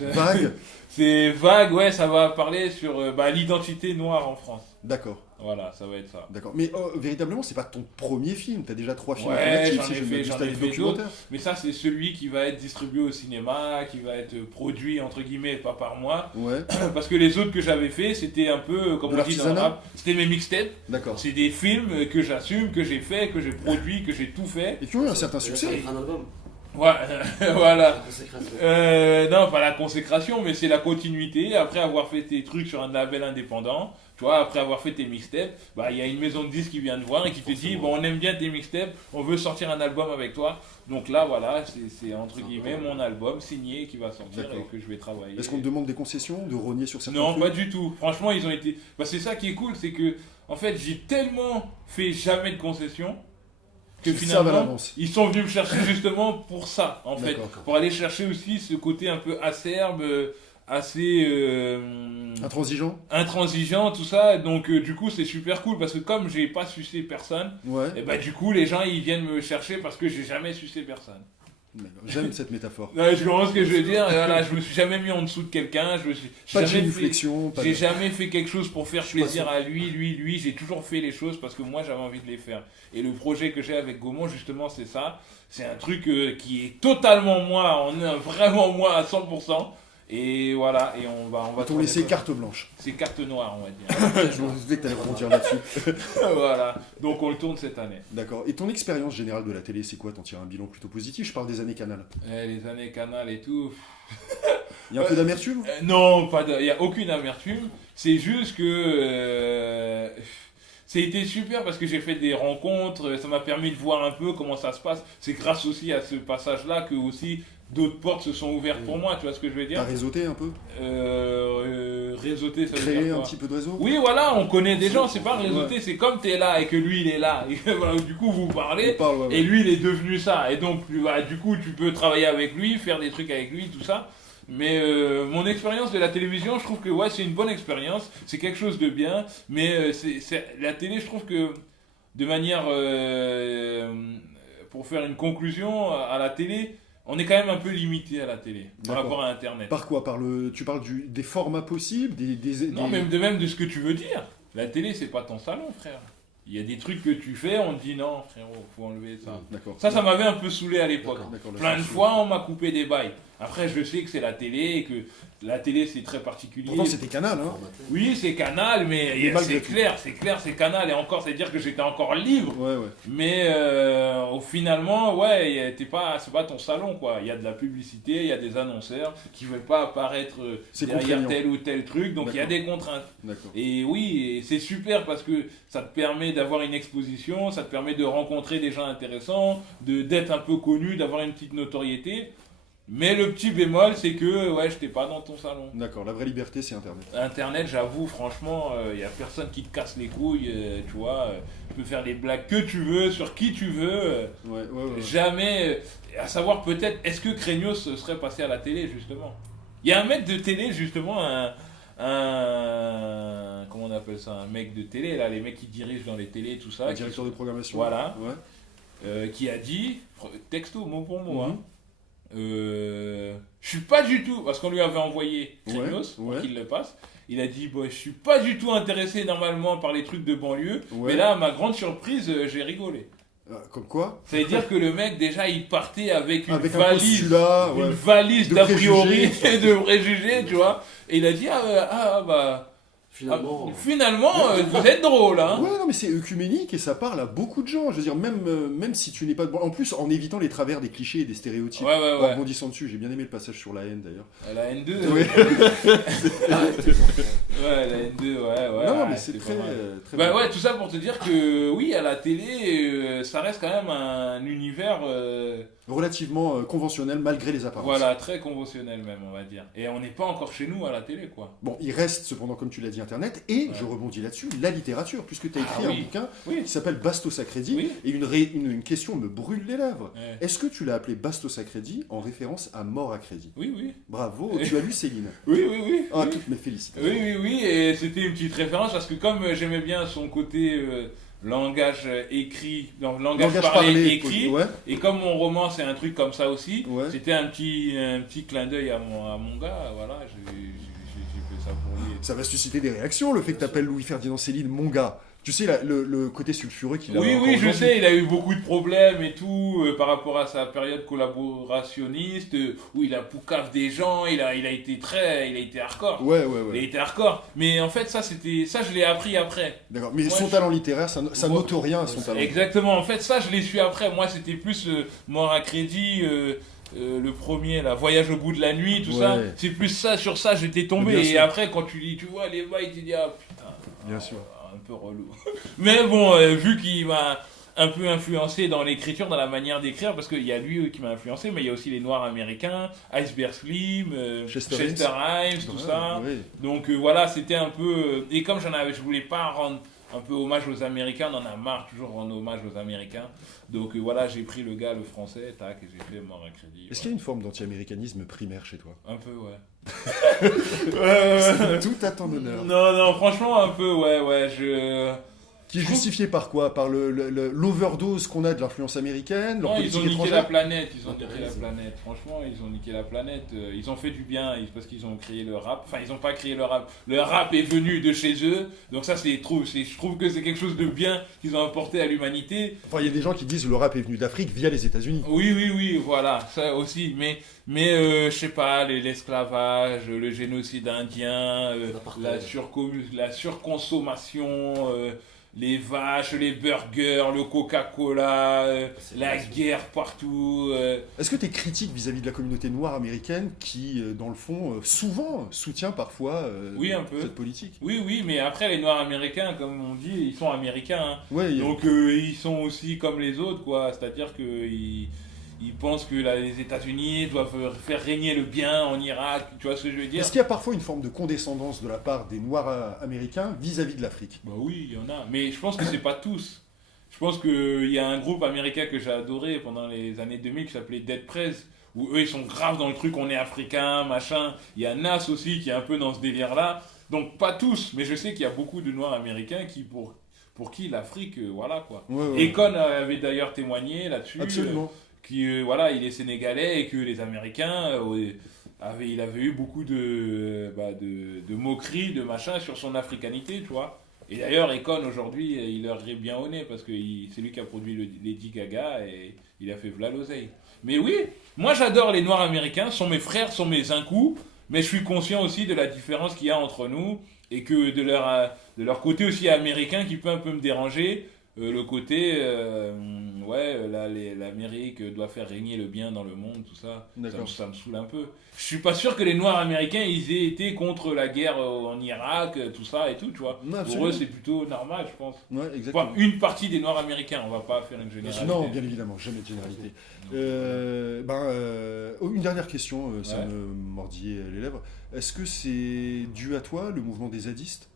Vague? C'est vague, ouais, ça va parler sur l'identité noire en France. D'accord. Voilà, ça va être ça. D'accord. Mais véritablement, c'est pas ton premier film. T'as déjà 3 films actifs, j'en ai fait d'autres. Mais ça, c'est celui qui va être distribué au cinéma, qui va être produit, entre guillemets, pas par moi. Ouais. Parce que les autres que j'avais fait, c'était un peu, comme on dit dans le rap, c'était mes mixtapes. D'accord. C'est des films que j'assume, que j'ai fait, que j'ai produit, que j'ai tout fait. Et qui ont eu un certain succès. Un album. Ouais, voilà. La non, pas la consécration, mais c'est la continuité. Après avoir fait tes trucs sur un label indépendant, tu vois, après avoir fait tes mixtapes, il y a une maison de disques qui vient te voir et qui te dit, on aime bien tes mixtapes, on veut sortir un album avec toi. Donc là, voilà, c'est entre guillemets mon album signé qui va sortir et que je vais travailler. Est-ce qu'on te demande des concessions, de rogner sur certains trucs? Non, pas du tout. Franchement, ils ont été... c'est ça qui est cool, c'est que, en fait, j'ai tellement fait jamais de concessions que finalement, ils sont venus me chercher justement pour ça, en fait. Pour aller chercher aussi ce côté un peu acerbe, assez... intransigeant, tout ça. Donc, du coup, c'est super cool parce que comme j'ai pas sucé personne, et du coup, les gens, ils viennent me chercher parce que j'ai jamais sucé personne. J'aime cette métaphore. Je comprends ce que je veux dire. Voilà, je me suis jamais mis en dessous de quelqu'un. J'ai jamais fait quelque chose pour faire plaisir à lui. J'ai toujours fait les choses parce que moi j'avais envie de les faire. Et le projet que j'ai avec Gaumont, justement, c'est ça. C'est un truc qui est totalement moi, vraiment moi à 100%. Et voilà, et on va te laisser carte blanche. C'est carte noire, on va dire. Je me disais que tu allais rebondir là-dessus. Voilà, donc on le tourne cette année. D'accord. Et ton expérience générale de la télé, c'est quoi? T'en tires un bilan plutôt positif? Je parle des années Canal. Les années Canal et tout. Il y a un peu d'amertume? Non, il n'y a aucune amertume. C'est juste que... ça a été super parce que j'ai fait des rencontres, ça m'a permis de voir un peu comment ça se passe. C'est grâce aussi à ce passage-là que aussi d'autres portes se sont ouvertes pour moi, tu vois ce que je veux dire? T'as réseauté un peu? Réseauter, ça veut Créer dire un quoi? petit peu de réseau? Oui, voilà, on connaît des gens, c'est pas réseauter, c'est comme t'es là et que lui il est là. Et voilà, du coup, vous parlez, et lui il est devenu ça. Et donc, du coup, tu peux travailler avec lui, faire des trucs avec lui, tout ça. Mais mon expérience de la télévision, je trouve que ouais, c'est une bonne expérience, c'est quelque chose de bien. Mais la télé, je trouve que de manière. Pour faire une conclusion, à la télé. On est quand même un peu limité à la télé par rapport à Internet. Par quoi? Tu parles des formats possibles, Non, même de ce que tu veux dire. La télé, c'est pas ton salon, frère. Il y a des trucs que tu fais, on te dit non, frérot, faut enlever ça. D'accord. Ça m'avait un peu saoulé à l'époque. Plein de fois, on m'a coupé des bails. Après, je sais que c'est la télé et que la télé, c'est très particulier. Pourtant, c'était Canal, hein. Oui, c'est Canal, mais c'est clair, c'est Canal. Et encore, c'est-à-dire que j'étais encore libre. Ouais. Mais finalement, ouais, c'est pas ton salon, quoi. Il y a de la publicité, il y a des annonceurs qui veulent pas apparaître derrière tel ou tel truc. Donc, il y a des contraintes. D'accord. Et oui, c'est super parce que ça te permet d'avoir une exposition, ça te permet de rencontrer des gens intéressants, d'être un peu connu, d'avoir une petite notoriété. Mais le petit bémol, c'est que ouais, j'étais pas dans ton salon. D'accord, la vraie liberté, c'est Internet. Internet, j'avoue, franchement, il y a personne qui te casse les couilles, tu vois. Tu peux faire des blagues que tu veux, sur qui tu veux. Ouais. Jamais. À savoir, peut-être, est-ce que Craignos serait passé à la télé, justement? Il y a un mec de télé, justement, comment on appelle ça? Un mec de télé, là, les mecs qui dirigent dans les télés, tout ça. Un directeur de programmation. Voilà. Ouais. Qui a dit, texto, mot pour mot, hein. Je suis pas du tout, parce qu'on lui avait envoyé Craignos pour qu'il le passe. Il a dit je suis pas du tout intéressé normalement par les trucs de banlieue, mais là, à ma grande surprise, j'ai rigolé. Comme quoi? Ça veut dire que le mec, déjà, il partait avec une valise d'a priori et de préjugés, tu vois. Et il a dit Finalement, vous êtes drôle, hein. Ouais, non, mais c'est œcuménique et ça parle à beaucoup de gens. Je veux dire, même si tu n'es pas... En plus, en évitant les travers des clichés et des stéréotypes. En rebondissant dessus, j'ai bien aimé le passage sur la haine, d'ailleurs. La haine 2. Ouais. La haine 2, ouais. Non, mais c'est très bien. Ouais, tout ça pour te dire que, oui, à la télé, ça reste quand même un univers... relativement conventionnel, malgré les apparences. Voilà, très conventionnel même, on va dire. Et on n'est pas encore chez nous à la télé, quoi. Bon, il reste cependant, comme tu l'as dit, Internet, et je rebondis là-dessus, la littérature, puisque tu as écrit un bouquin qui s'appelle Bastos à crédit, et une question me brûle les lèvres. Est-ce que tu l'as appelé Bastos à crédit en référence à Mort à crédit? Oui. Bravo, tu as lu Céline? Oui. Toutes mes félicitations. Oui, et c'était une petite référence, parce que comme j'aimais bien son côté... langage écrit, langage parlé écrit, et comme mon roman c'est un truc comme ça aussi, c'était un petit clin d'œil à mon gars, voilà, j'ai fait ça pour lui. Ça va susciter des réactions, le fait que tu appelles Louis-Ferdinand Céline mon gars. Tu sais, le côté sulfureux qu'il a. Oui, je sais, il a eu beaucoup de problèmes et tout, par rapport à sa période collaborationniste, où il a poucave des gens, il a été hardcore. Ouais. Il a été hardcore. Mais en fait, ça, je l'ai appris après. D'accord, mais son talent littéraire, ça n'ôte rien à son talent. Exactement, en fait, ça, je l'ai su après. Moi, c'était plus Mort à crédit, le premier, là, Voyage au bout de la nuit, tout ça. C'est plus ça, sur ça, j'étais tombé. Et après, quand tu lis, tu vois, les bails, tu dis, ah putain. Bien sûr. Un peu relou. Mais bon, vu qu'il m'a un peu influencé dans l'écriture, dans la manière d'écrire, parce qu'il y a lui qui m'a influencé, mais il y a aussi les Noirs américains, Iceberg Slim, Chester Himes, tout ça. Oui. Donc voilà, c'était un peu... Et comme je voulais pas rendre un peu hommage aux Américains, on en a marre toujours rendre hommage aux Américains. Donc voilà, j'ai pris le gars, le français, tac, et j'ai fait Mort à crédit. Est-ce qu'il y a une forme d'anti-américanisme primaire chez toi? Un peu, ouais. Tout à ton honneur. Non, franchement, un peu, ouais, Qui est justifié par quoi? Par l'overdose qu'on a de l'influence américaine? Non, ils ont niqué la planète, franchement, ils ont niqué la planète, ils ont fait du bien, parce qu'ils ont créé le rap, enfin ils n'ont pas créé le rap est venu de chez eux, donc ça je trouve que c'est quelque chose de bien qu'ils ont apporté à l'humanité. Enfin il y a des gens qui disent le rap est venu d'Afrique via les États-Unis. Oui, voilà, ça aussi, mais je sais pas, l'esclavage, le génocide indien, la surconsommation, les vaches, les burgers, le Coca-Cola, la guerre partout. Est-ce que tu es critique vis-à-vis de la communauté noire américaine qui, dans le fond, souvent soutient parfois un peu. cette politique? Oui, mais après les Noirs américains, comme on dit, ils sont américains. Hein. Ouais, donc ils sont aussi comme les autres, quoi. C'est-à-dire que ils pensent que les États-Unis doivent faire régner le bien en Irak, tu vois ce que je veux dire? Est-ce qu'il y a parfois une forme de condescendance de la part des Noirs américains vis-à-vis de l'Afrique? Bah oui, il y en a, mais je pense que c'est pas tous. Je pense qu'il y a un groupe américain que j'ai adoré pendant les années 2000 qui s'appelait Dead Prez, où eux ils sont graves dans le truc, on est africain, machin. Il y a Nas aussi qui est un peu dans ce délire-là. Donc pas tous, mais je sais qu'il y a beaucoup de Noirs américains qui, pour qui l'Afrique, voilà quoi. Ouais. Econ avait d'ailleurs témoigné là-dessus. Absolument. Voilà, il est sénégalais et que les Américains, il avait eu beaucoup de moqueries, de machin sur son africanité, tu vois. Et d'ailleurs, Econ aujourd'hui, il leur rit bien au nez parce que c'est lui qui a produit Lady Gaga et il a fait v'là l'oseille. Mais oui, moi j'adore les Noirs américains, sont mes frères, sont mes incous, mais je suis conscient aussi de la différence qu'il y a entre nous et que de leur côté aussi américain qui peut un peu me déranger. Le côté, l'Amérique doit faire régner le bien dans le monde, tout ça, ça me saoule un peu. Je suis pas sûr que les Noirs américains, ils aient été contre la guerre en Irak, tout ça et tout, tu vois. Non, pour eux, c'est plutôt normal, je pense. Ouais, exactement. Enfin, une partie des Noirs américains, on va pas faire une généralité. Non, bien évidemment, jamais de généralité. Une dernière question, ça me mordillait les lèvres. Est-ce que c'est dû à toi, le mouvement des zadistes?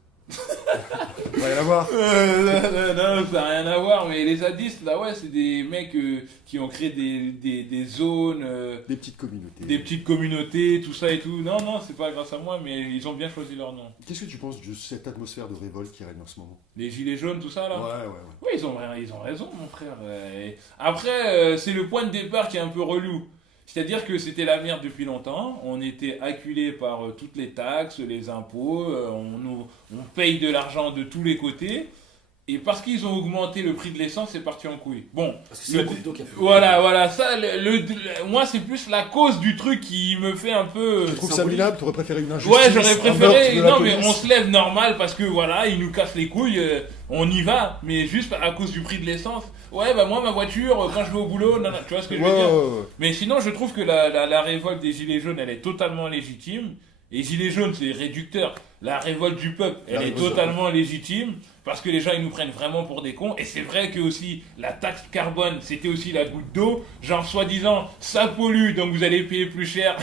Rien à voir. Non, ça n'a rien à voir, mais les zadistes, là, ouais, c'est des mecs qui ont créé des zones. Des petites communautés. Des petites communautés, tout ça et tout. Non, c'est pas grâce à moi, mais ils ont bien choisi leur nom. Qu'est-ce que tu penses de cette atmosphère de révolte qui règne en ce moment? Les gilets jaunes, tout ça, là? Ouais. Oui, ils ont raison, mon frère. Après, c'est le point de départ qui est un peu relou. C'est-à-dire que c'était la merde depuis longtemps, on était acculés par toutes les taxes, les impôts, on paye de l'argent de tous les côtés, et parce qu'ils ont augmenté le prix de l'essence, c'est parti en couille. Bon, parce que c'est le goutte qui a fait. Voilà, ça, moi c'est plus la cause du truc qui me fait un peu... Tu trouves ça minable? T'aurais préféré une injustice? Ouais, j'aurais préféré, non mais on se lève normal parce que voilà, ils nous cassent les couilles, on y va, mais juste à cause du prix de l'essence. Ouais, bah moi, ma voiture, quand je vais au boulot, non, tu vois ce que je veux dire. Mais sinon, je trouve que la révolte des Gilets jaunes, elle est totalement légitime. Et Gilets jaunes, c'est réducteur. La révolte du peuple, elle est totalement légitime. Parce que les gens, ils nous prennent vraiment pour des cons. Et c'est vrai que aussi, la taxe carbone, c'était aussi la goutte d'eau. Genre, soi-disant, ça pollue, donc vous allez payer plus cher.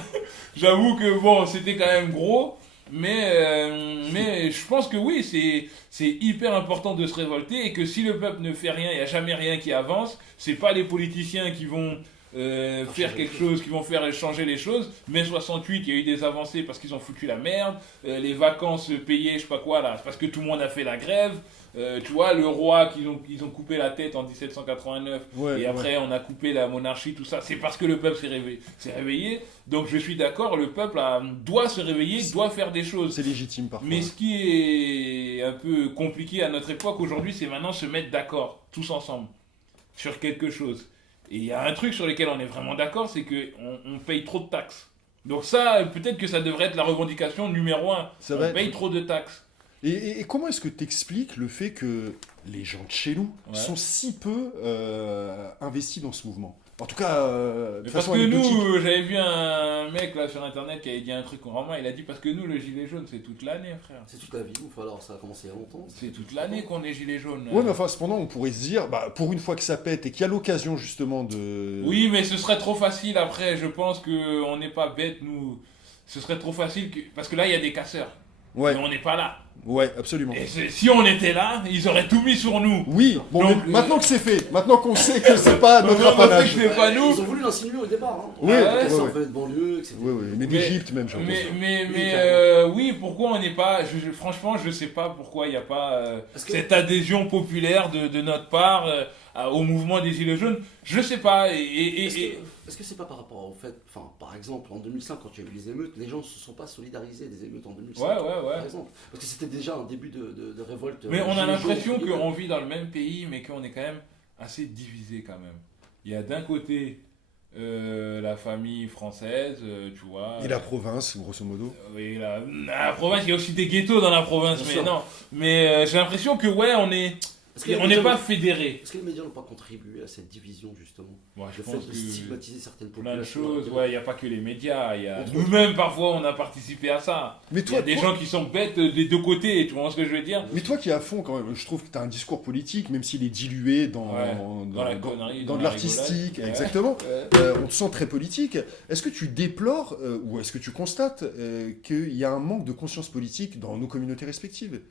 J'avoue que bon, c'était quand même gros. Mais je pense que oui, c'est hyper important de se révolter et que si le peuple ne fait rien, il n'y a jamais rien qui avance. C'est pas les politiciens qui vont faire quelque chose, qui vont faire changer les choses. Mai 68, il y a eu des avancées parce qu'ils ont foutu la merde. Les vacances payées, je sais pas quoi, là, c'est parce que tout le monde a fait la grève. Tu vois, le roi qu'ils ont coupé la tête en 1789 et après on a coupé la monarchie, tout ça, c'est parce que le peuple s'est réveillé. Donc je suis d'accord, le peuple doit se réveiller, doit faire des choses. C'est légitime parfois. Mais ce qui est un peu compliqué à notre époque aujourd'hui, c'est maintenant se mettre d'accord, tous ensemble, sur quelque chose. Et il y a un truc sur lequel on est vraiment d'accord, c'est qu'on paye trop de taxes. Donc ça, peut-être que ça devrait être la revendication numéro 1. On paye trop de taxes. Et comment est-ce que tu expliques le fait que les gens de chez nous sont si peu investis dans ce mouvement? En tout cas, parce que nous, j'avais vu un mec là sur internet qui avait dit un truc vraiment, il a dit parce que nous, le gilet jaune, c'est toute l'année, frère. C'est toute la vie, alors ça a commencé il y a longtemps. C'est toute l'année qu'on est gilet jaune. Ouais, mais enfin, cependant, on pourrait se dire, pour une fois que ça pète et qu'il y a l'occasion justement de... Oui, mais ce serait trop facile après, je pense qu'on n'est pas bêtes, nous. Ce serait trop facile, parce que là, il y a des casseurs. Ouais. Et on n'est pas là. Ouais, absolument. Et si on était là, ils auraient tout mis sur nous. Oui, bon, donc, maintenant que c'est fait, maintenant qu'on sait que c'est pas notre apanage. Ils ont voulu l'insinuer au départ. Hein. Oui, ça en fait de banlieue, etc. Oui, mais d'Égypte même, je pense. Oui, pourquoi on n'est pas... franchement, je sais pas pourquoi il n'y a pas cette adhésion populaire de notre part au mouvement des Gilets jaunes. Je sais pas. Est-ce que c'est pas par rapport au fait, enfin, par exemple, en 2005, quand il y a eu les émeutes, les gens ne se sont pas solidarisés des émeutes en 2005, par exemple. Parce que c'était déjà un début de révolte. Mais on a l'impression qu'on vit dans le même pays, mais qu'on est quand même assez divisé quand même. Il y a d'un côté la famille française, tu vois. Et la province, grosso modo. Oui, la province, il y a aussi des ghettos dans la province, mais non. Mais j'ai l'impression que, on est... On n'est pas fédérés. Est-ce que les médias n'ont pas contribué à cette division, justement? Je le pense fait de stigmatiser certaines populations. Plein de choses, il n'y a pas que les médias. Nous-mêmes, parfois, on a participé à ça. Il y a des gens qui sont bêtes des deux côtés, tu vois ce que je veux dire? Mais toi qui es à fond, quand même, je trouve que tu as un discours politique, même s'il est dilué dans de l'artistique. Exactement. On te sent très politique. Est-ce que tu déplores, ou est-ce que tu constates qu'il y a un manque de conscience politique dans nos communautés respectives?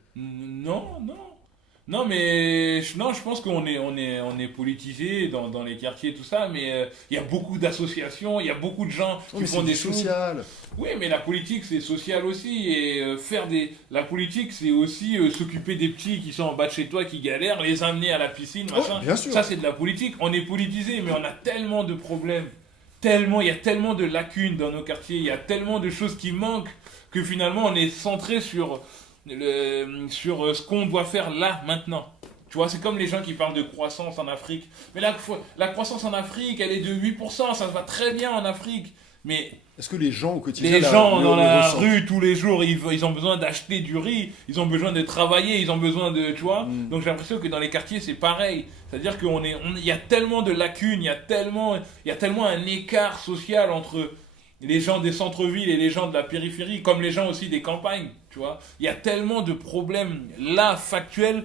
Non, mais je pense qu'on est politisé dans les quartiers, tout ça, mais il y a beaucoup d'associations, il y a beaucoup de gens qui font des choses. Social. Oui, mais la politique, c'est social aussi, et la politique, c'est aussi s'occuper des petits qui sont en bas de chez toi, qui galèrent, les amener à la piscine, machin. Bien sûr. Ça, c'est de la politique. On est politisé, mais on a tellement de problèmes, il y a tellement de lacunes dans nos quartiers, il y a tellement de choses qui manquent, que finalement, on est centré sur ce qu'on doit faire là, maintenant. Tu vois, c'est comme les gens qui parlent de croissance en Afrique. Mais la croissance en Afrique, elle est de 8%, ça va très bien en Afrique. Mais est-ce que les gens au quotidien... Les gens dans la rue, tous les jours, ils ont besoin d'acheter du riz, ils ont besoin de travailler, ils ont besoin de... Tu vois. Donc j'ai l'impression que dans les quartiers, c'est pareil. C'est-à-dire qu'il y a tellement de lacunes, il y a tellement un écart social entre les gens des centres-villes et les gens de la périphérie, comme les gens aussi des campagnes, tu vois. Il y a tellement de problèmes là, factuels,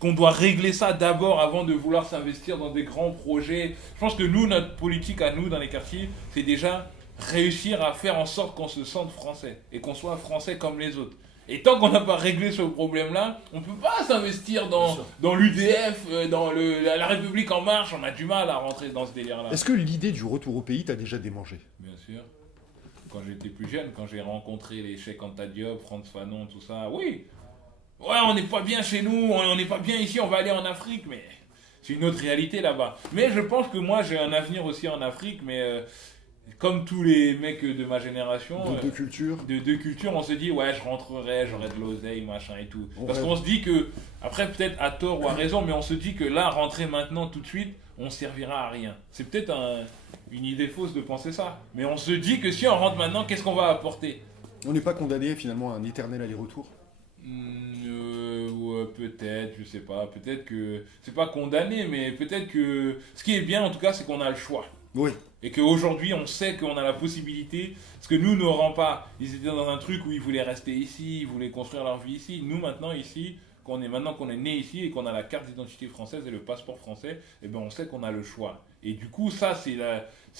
qu'on doit régler ça d'abord avant de vouloir s'investir dans des grands projets. Je pense que nous, notre politique à nous, dans les quartiers, c'est déjà réussir à faire en sorte qu'on se sente français et qu'on soit français comme les autres. Et tant qu'on n'a pas réglé ce problème-là, on ne peut pas s'investir dans l'UDF, dans la République En Marche. On a du mal à rentrer dans ce délire-là. Est-ce que l'idée du retour au pays t'a déjà démangé? Bien sûr. Quand j'étais plus jeune, quand j'ai rencontré les Cheikh Anta Diop, Frantz Fanon, tout ça, oui. Ouais, on n'est pas bien chez nous, on n'est pas bien ici, on va aller en Afrique, mais c'est une autre réalité là-bas. Mais je pense que moi, j'ai un avenir aussi en Afrique, mais comme tous les mecs de ma génération... De deux cultures. De deux cultures, on se dit, ouais, je rentrerai, j'aurai de l'oseille, machin et tout. Parce qu'on se dit que, après peut-être à tort ou à raison, mais on se dit que là, rentrer maintenant, tout de suite, on servira à rien. C'est peut-être une idée fausse de penser ça. Mais on se dit que si on rentre maintenant, qu'est-ce qu'on va apporter? On n'est pas condamné finalement à un éternel aller-retour? Ouais, peut-être, je sais pas. Peut-être que c'est pas condamné, mais peut-être que ce qui est bien en tout cas, c'est qu'on a le choix. Oui. Et qu'aujourd'hui, on sait qu'on a la possibilité, parce que nous, nos grands-parents, ils étaient dans un truc où ils voulaient rester ici, ils voulaient construire leur vie ici. Nous, maintenant, ici, maintenant qu'on est né ici et qu'on a la carte d'identité française et le passeport français, eh ben, on sait qu'on a le choix. Et du coup, ça, c'est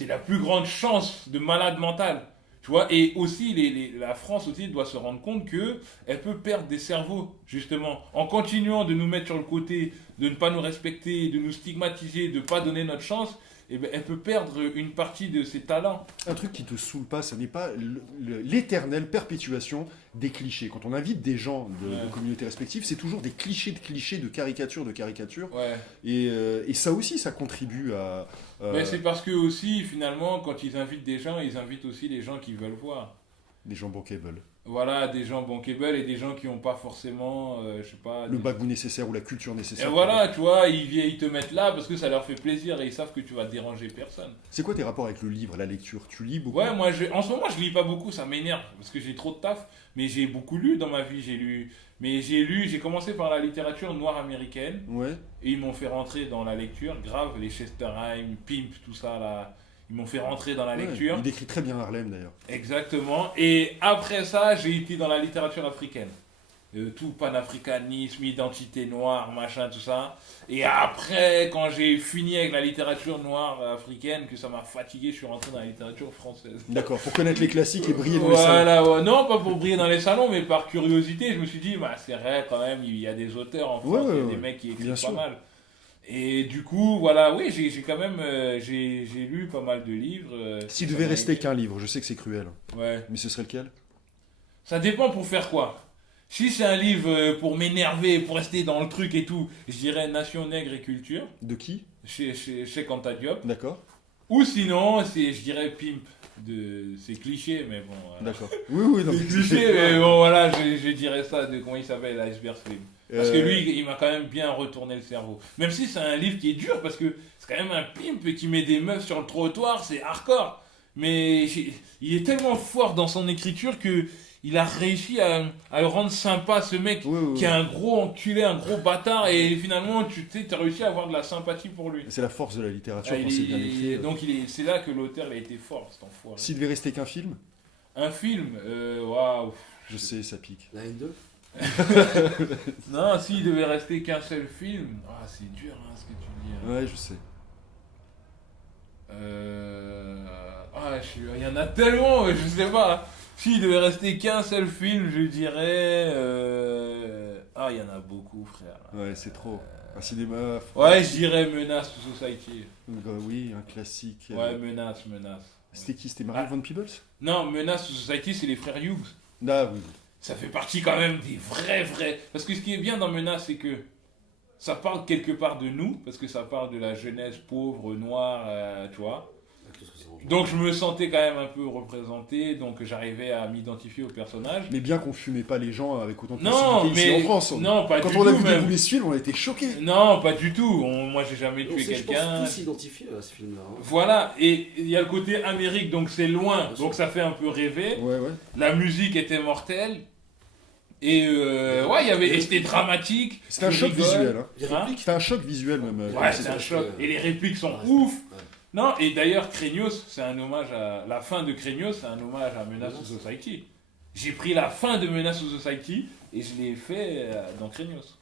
la plus grande chance de malade mental. Tu vois, et aussi, la France aussi doit se rendre compte qu'elle peut perdre des cerveaux, justement, en continuant de nous mettre sur le côté, de ne pas nous respecter, de nous stigmatiser, de ne pas donner notre chance. Eh ben, elle peut perdre une partie de ses talents. Un truc qui te saoule pas, ce n'est pas l'éternelle perpétuation des clichés. Quand on invite des gens de communautés respectives, c'est toujours des clichés, de caricatures. Ouais. Et ça aussi, ça contribue à... Mais c'est parce que aussi, finalement, quand ils invitent des gens, ils invitent aussi les gens qu'ils veulent voir. Des gens bankable. Voilà, des gens bankable et des gens qui n'ont pas forcément, je sais pas... Le bagou nécessaire ou la culture nécessaire. Et voilà, tu vois, ils te mettent là parce que ça leur fait plaisir et ils savent que tu vas déranger personne. C'est quoi tes rapports avec le livre, la lecture? Tu lis beaucoup? Ouais, en ce moment, je lis pas beaucoup, ça m'énerve parce que j'ai trop de taf, mais j'ai beaucoup lu dans ma vie, j'ai commencé par la littérature noire américaine. Ouais. Et ils m'ont fait rentrer dans la lecture, grave, les Chesterheim, Pimp, tout ça là... Ils m'ont fait rentrer dans la lecture. Il décrit très bien Harlem d'ailleurs. Exactement. Et après ça, j'ai été dans la littérature africaine. Tout panafricanisme, identité noire, machin, tout ça. Et après, quand j'ai fini avec la littérature noire africaine, que ça m'a fatigué, je suis rentré dans la littérature française. D'accord, pour connaître les classiques et briller dans les salons. Ouais. Non, pas pour briller dans les salons, mais par curiosité, je me suis dit, bah, c'est vrai quand même, il y a des auteurs en France, il y a des mecs qui écrivent pas mal. Et du coup, voilà, oui, j'ai quand même j'ai lu pas mal de livres. S'il devait rester qu'un livre, je sais que c'est cruel. Ouais. Mais ce serait lequel? Ça dépend pour faire quoi. Si c'est un livre pour m'énerver, pour rester dans le truc et tout, je dirais Nation, Nègre et Culture. De qui? Chez Anta Diop. D'accord. Ou sinon, je dirais Pimp. C'est cliché, mais bon. Voilà. D'accord. Oui, non, c'est cliché, mais bon, voilà, je dirais ça de comment il s'appelle, Iceberg Slim. Parce que lui, il m'a quand même bien retourné le cerveau. Même si c'est un livre qui est dur, parce que c'est quand même un pimp qui met des meufs sur le trottoir, c'est hardcore. Mais il est tellement fort dans son écriture que il a réussi à le rendre sympa, ce mec qui est un gros enculé, un gros bâtard, et finalement, tu as réussi à avoir de la sympathie pour lui. C'est la force de la littérature quand c'est bien écrit. Donc, c'est là que l'auteur a été fort, cet enfoiré. S'il devait rester qu'un film? Un film, waouh. Je sais, ça pique. La N2. Non, s'il devait rester qu'un seul film, c'est dur ce que tu dis. Ouais, je sais. Il y en a tellement, je sais pas. S'il devait rester qu'un seul film, je dirais. Il y en a beaucoup, frère. Ouais, c'est trop. Un cinéma. Ouais, je dirais Menace to Society. Oui, un classique. Ouais, Menace. C'était qui? C'était Mario Van Peebles? Non, Menace to Society, c'est les frères Hughes. Ah oui. Ça fait partie quand même des vrais. Parce que ce qui est bien dans Menace, c'est que ça parle quelque part de nous, parce que ça parle de la jeunesse pauvre, noire, tu vois. Donc je me sentais quand même un peu représenté, donc j'arrivais à m'identifier au personnage. Mais bien qu'on fumait pas les gens avec autant de possibilités ici en France. Non, pas quand du on a tout, vu débouler ce film, on a été choqués. Non, pas du tout. Moi, j'ai jamais tué quelqu'un. Je pense tous s'identifier à ce film-là. Hein. Voilà, et il y a le côté Amérique, donc c'est loin, donc ça fait un peu rêver. Ouais. La musique était mortelle. Et c'était dramatique. C'était un choc visuel. Hein. C'était un choc visuel même. Ouais, c'est un choc. Et les répliques sont ouf. Ouais. Non, et d'ailleurs, Craignos, c'est un hommage à... La fin de Craignos, c'est un hommage à Menace to Society. J'ai pris la fin de Menace to Society et je l'ai fait dans Craignos.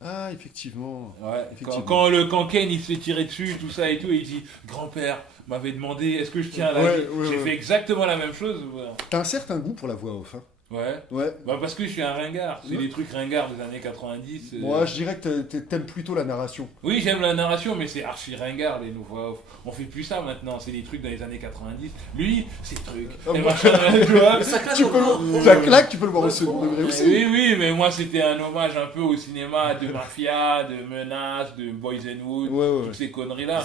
Ah, effectivement. Ouais, effectivement. Quand Ken il s'est tiré dessus, tout ça et tout, et il dit « Grand-père m'avait demandé, est-ce que je tiens à la vie ?» J'ai fait exactement la même chose. Voilà. T'as un certain goût pour la voix off, hein. Ouais. Bah parce que je suis un ringard. C'est des trucs ringards des années 90. Moi, je dirais que t'aimes plutôt la narration. Oui, j'aime la narration, mais c'est archi ringard les voix off. On fait plus ça maintenant. C'est des trucs dans les années 90. Lui, c'est des trucs. Tu vois, ça claque, tu peux le voir au second degré aussi. Oui, mais moi c'était un hommage un peu au cinéma de mafia, de menaces, de Boys and Wood, toutes ces conneries-là.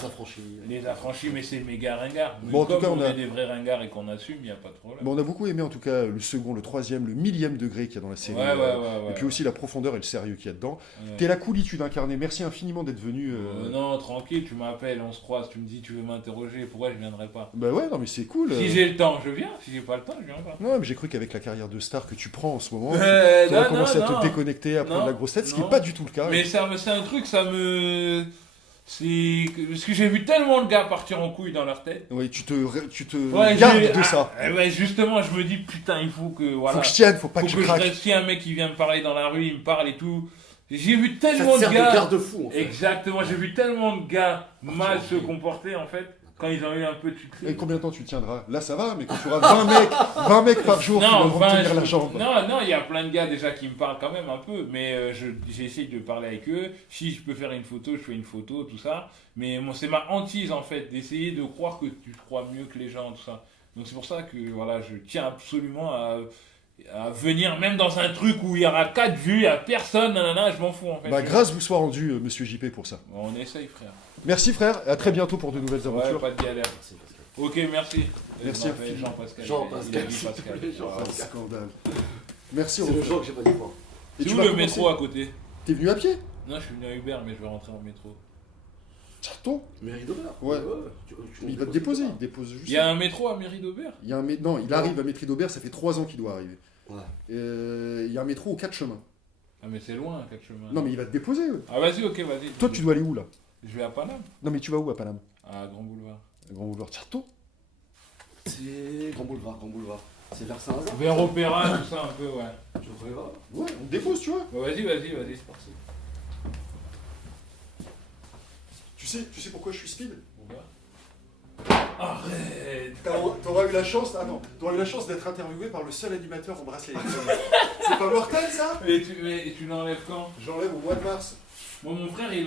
Les affranchis, mais c'est méga ringard. Bon, en tout cas, on est des vrais ringards et qu'on assume, il n'y a pas de problème. Bon, on a beaucoup aimé en tout cas le second, le troisième, le millième degré qu'il y a dans la série. Et puis aussi la profondeur et le sérieux qu'il y a dedans. T'es la coolitude incarnée. Merci infiniment d'être venu. Non, tranquille, tu m'appelles, on se croise, tu me dis tu veux m'interroger, pourquoi je viendrai pas? Bah ouais, non mais c'est cool. Si j'ai le temps, je viens. Si j'ai pas le temps, je viens pas. Non, mais j'ai cru qu'avec la carrière de star que tu prends en ce moment, tu vas commencer à te déconnecter, à prendre la grosse tête, ce qui n'est pas du tout le cas. Mais c'est un truc, ça me... Parce que j'ai vu tellement de gars partir en couille dans leur tête. Oui, tu te gardes de ça. Ouais, justement, je me dis, putain, il faut que... Voilà, faut que je tienne, faut pas que je craque. Si un mec qui vient me parler dans la rue, il me parle et tout... J'ai vu tellement de gars... garde-fou, en fait. Exactement, j'ai vu tellement de gars mal se comporter, en fait, quand ils ont eu un peu de succès. Et combien de temps tu tiendras? Là, ça va, mais quand tu auras 20 mecs par jour qui vont tenir la jambe. Non, il y a plein de gars déjà qui me parlent quand même un peu, mais j'ai essayé de parler avec eux. Si je peux faire une photo, je fais une photo, tout ça. Mais c'est ma hantise, en fait, d'essayer de croire que tu crois mieux que les gens, tout ça. Donc c'est pour ça que voilà, je tiens absolument à venir, même dans un truc où il y aura 4 vues, il n'y a personne, je m'en fous en fait. Bah, grâce vous soit rendu, monsieur JP, pour ça. Bon, on essaye, frère. Merci, frère, à très bientôt pour de nouvelles aventures. Ouais, pas de galère. Ok, merci. Merci. Jean-Pascal. Scandale. Merci. C'est le genre que j'ai pas dit quoi. C'est où le métro à côté? T'es venu à pied? Non, je suis venu à Uber, mais je vais rentrer en métro. Chaton? Mairie d'Aubert. Ouais. Il va te déposer, il dépose juste. Il y a un métro à Mairie d'Aubert? Non, il arrive à Mairie d'Aubert, ça fait 3 ans qu'il doit arriver. Ouais. Il y a un métro aux 4 chemins. Ah mais c'est loin, 4 chemins. Non mais il va te déposer. Ah vas-y, ok, vas-y. Toi tu dois aller où là? Je vais à Paname. Non mais tu vas où à Paname? À Grand Boulevard. À Grand Boulevard Chateau? C'est Grand Boulevard. C'est vers Saint-Lazare. Vers Opéra, tout ça un peu, ouais. Tu voudrais voir? Ouais, on te dépose, tu vois. Bah, vas-y, c'est parti. Tu sais pourquoi je suis speed? Arrête! T'auras eu la chance, d'être interviewé par le seul animateur en bracelet électronique. C'est pas mortel ça? Et tu l'enlèves quand? J'enlève au mois de mars. Moi mon frère il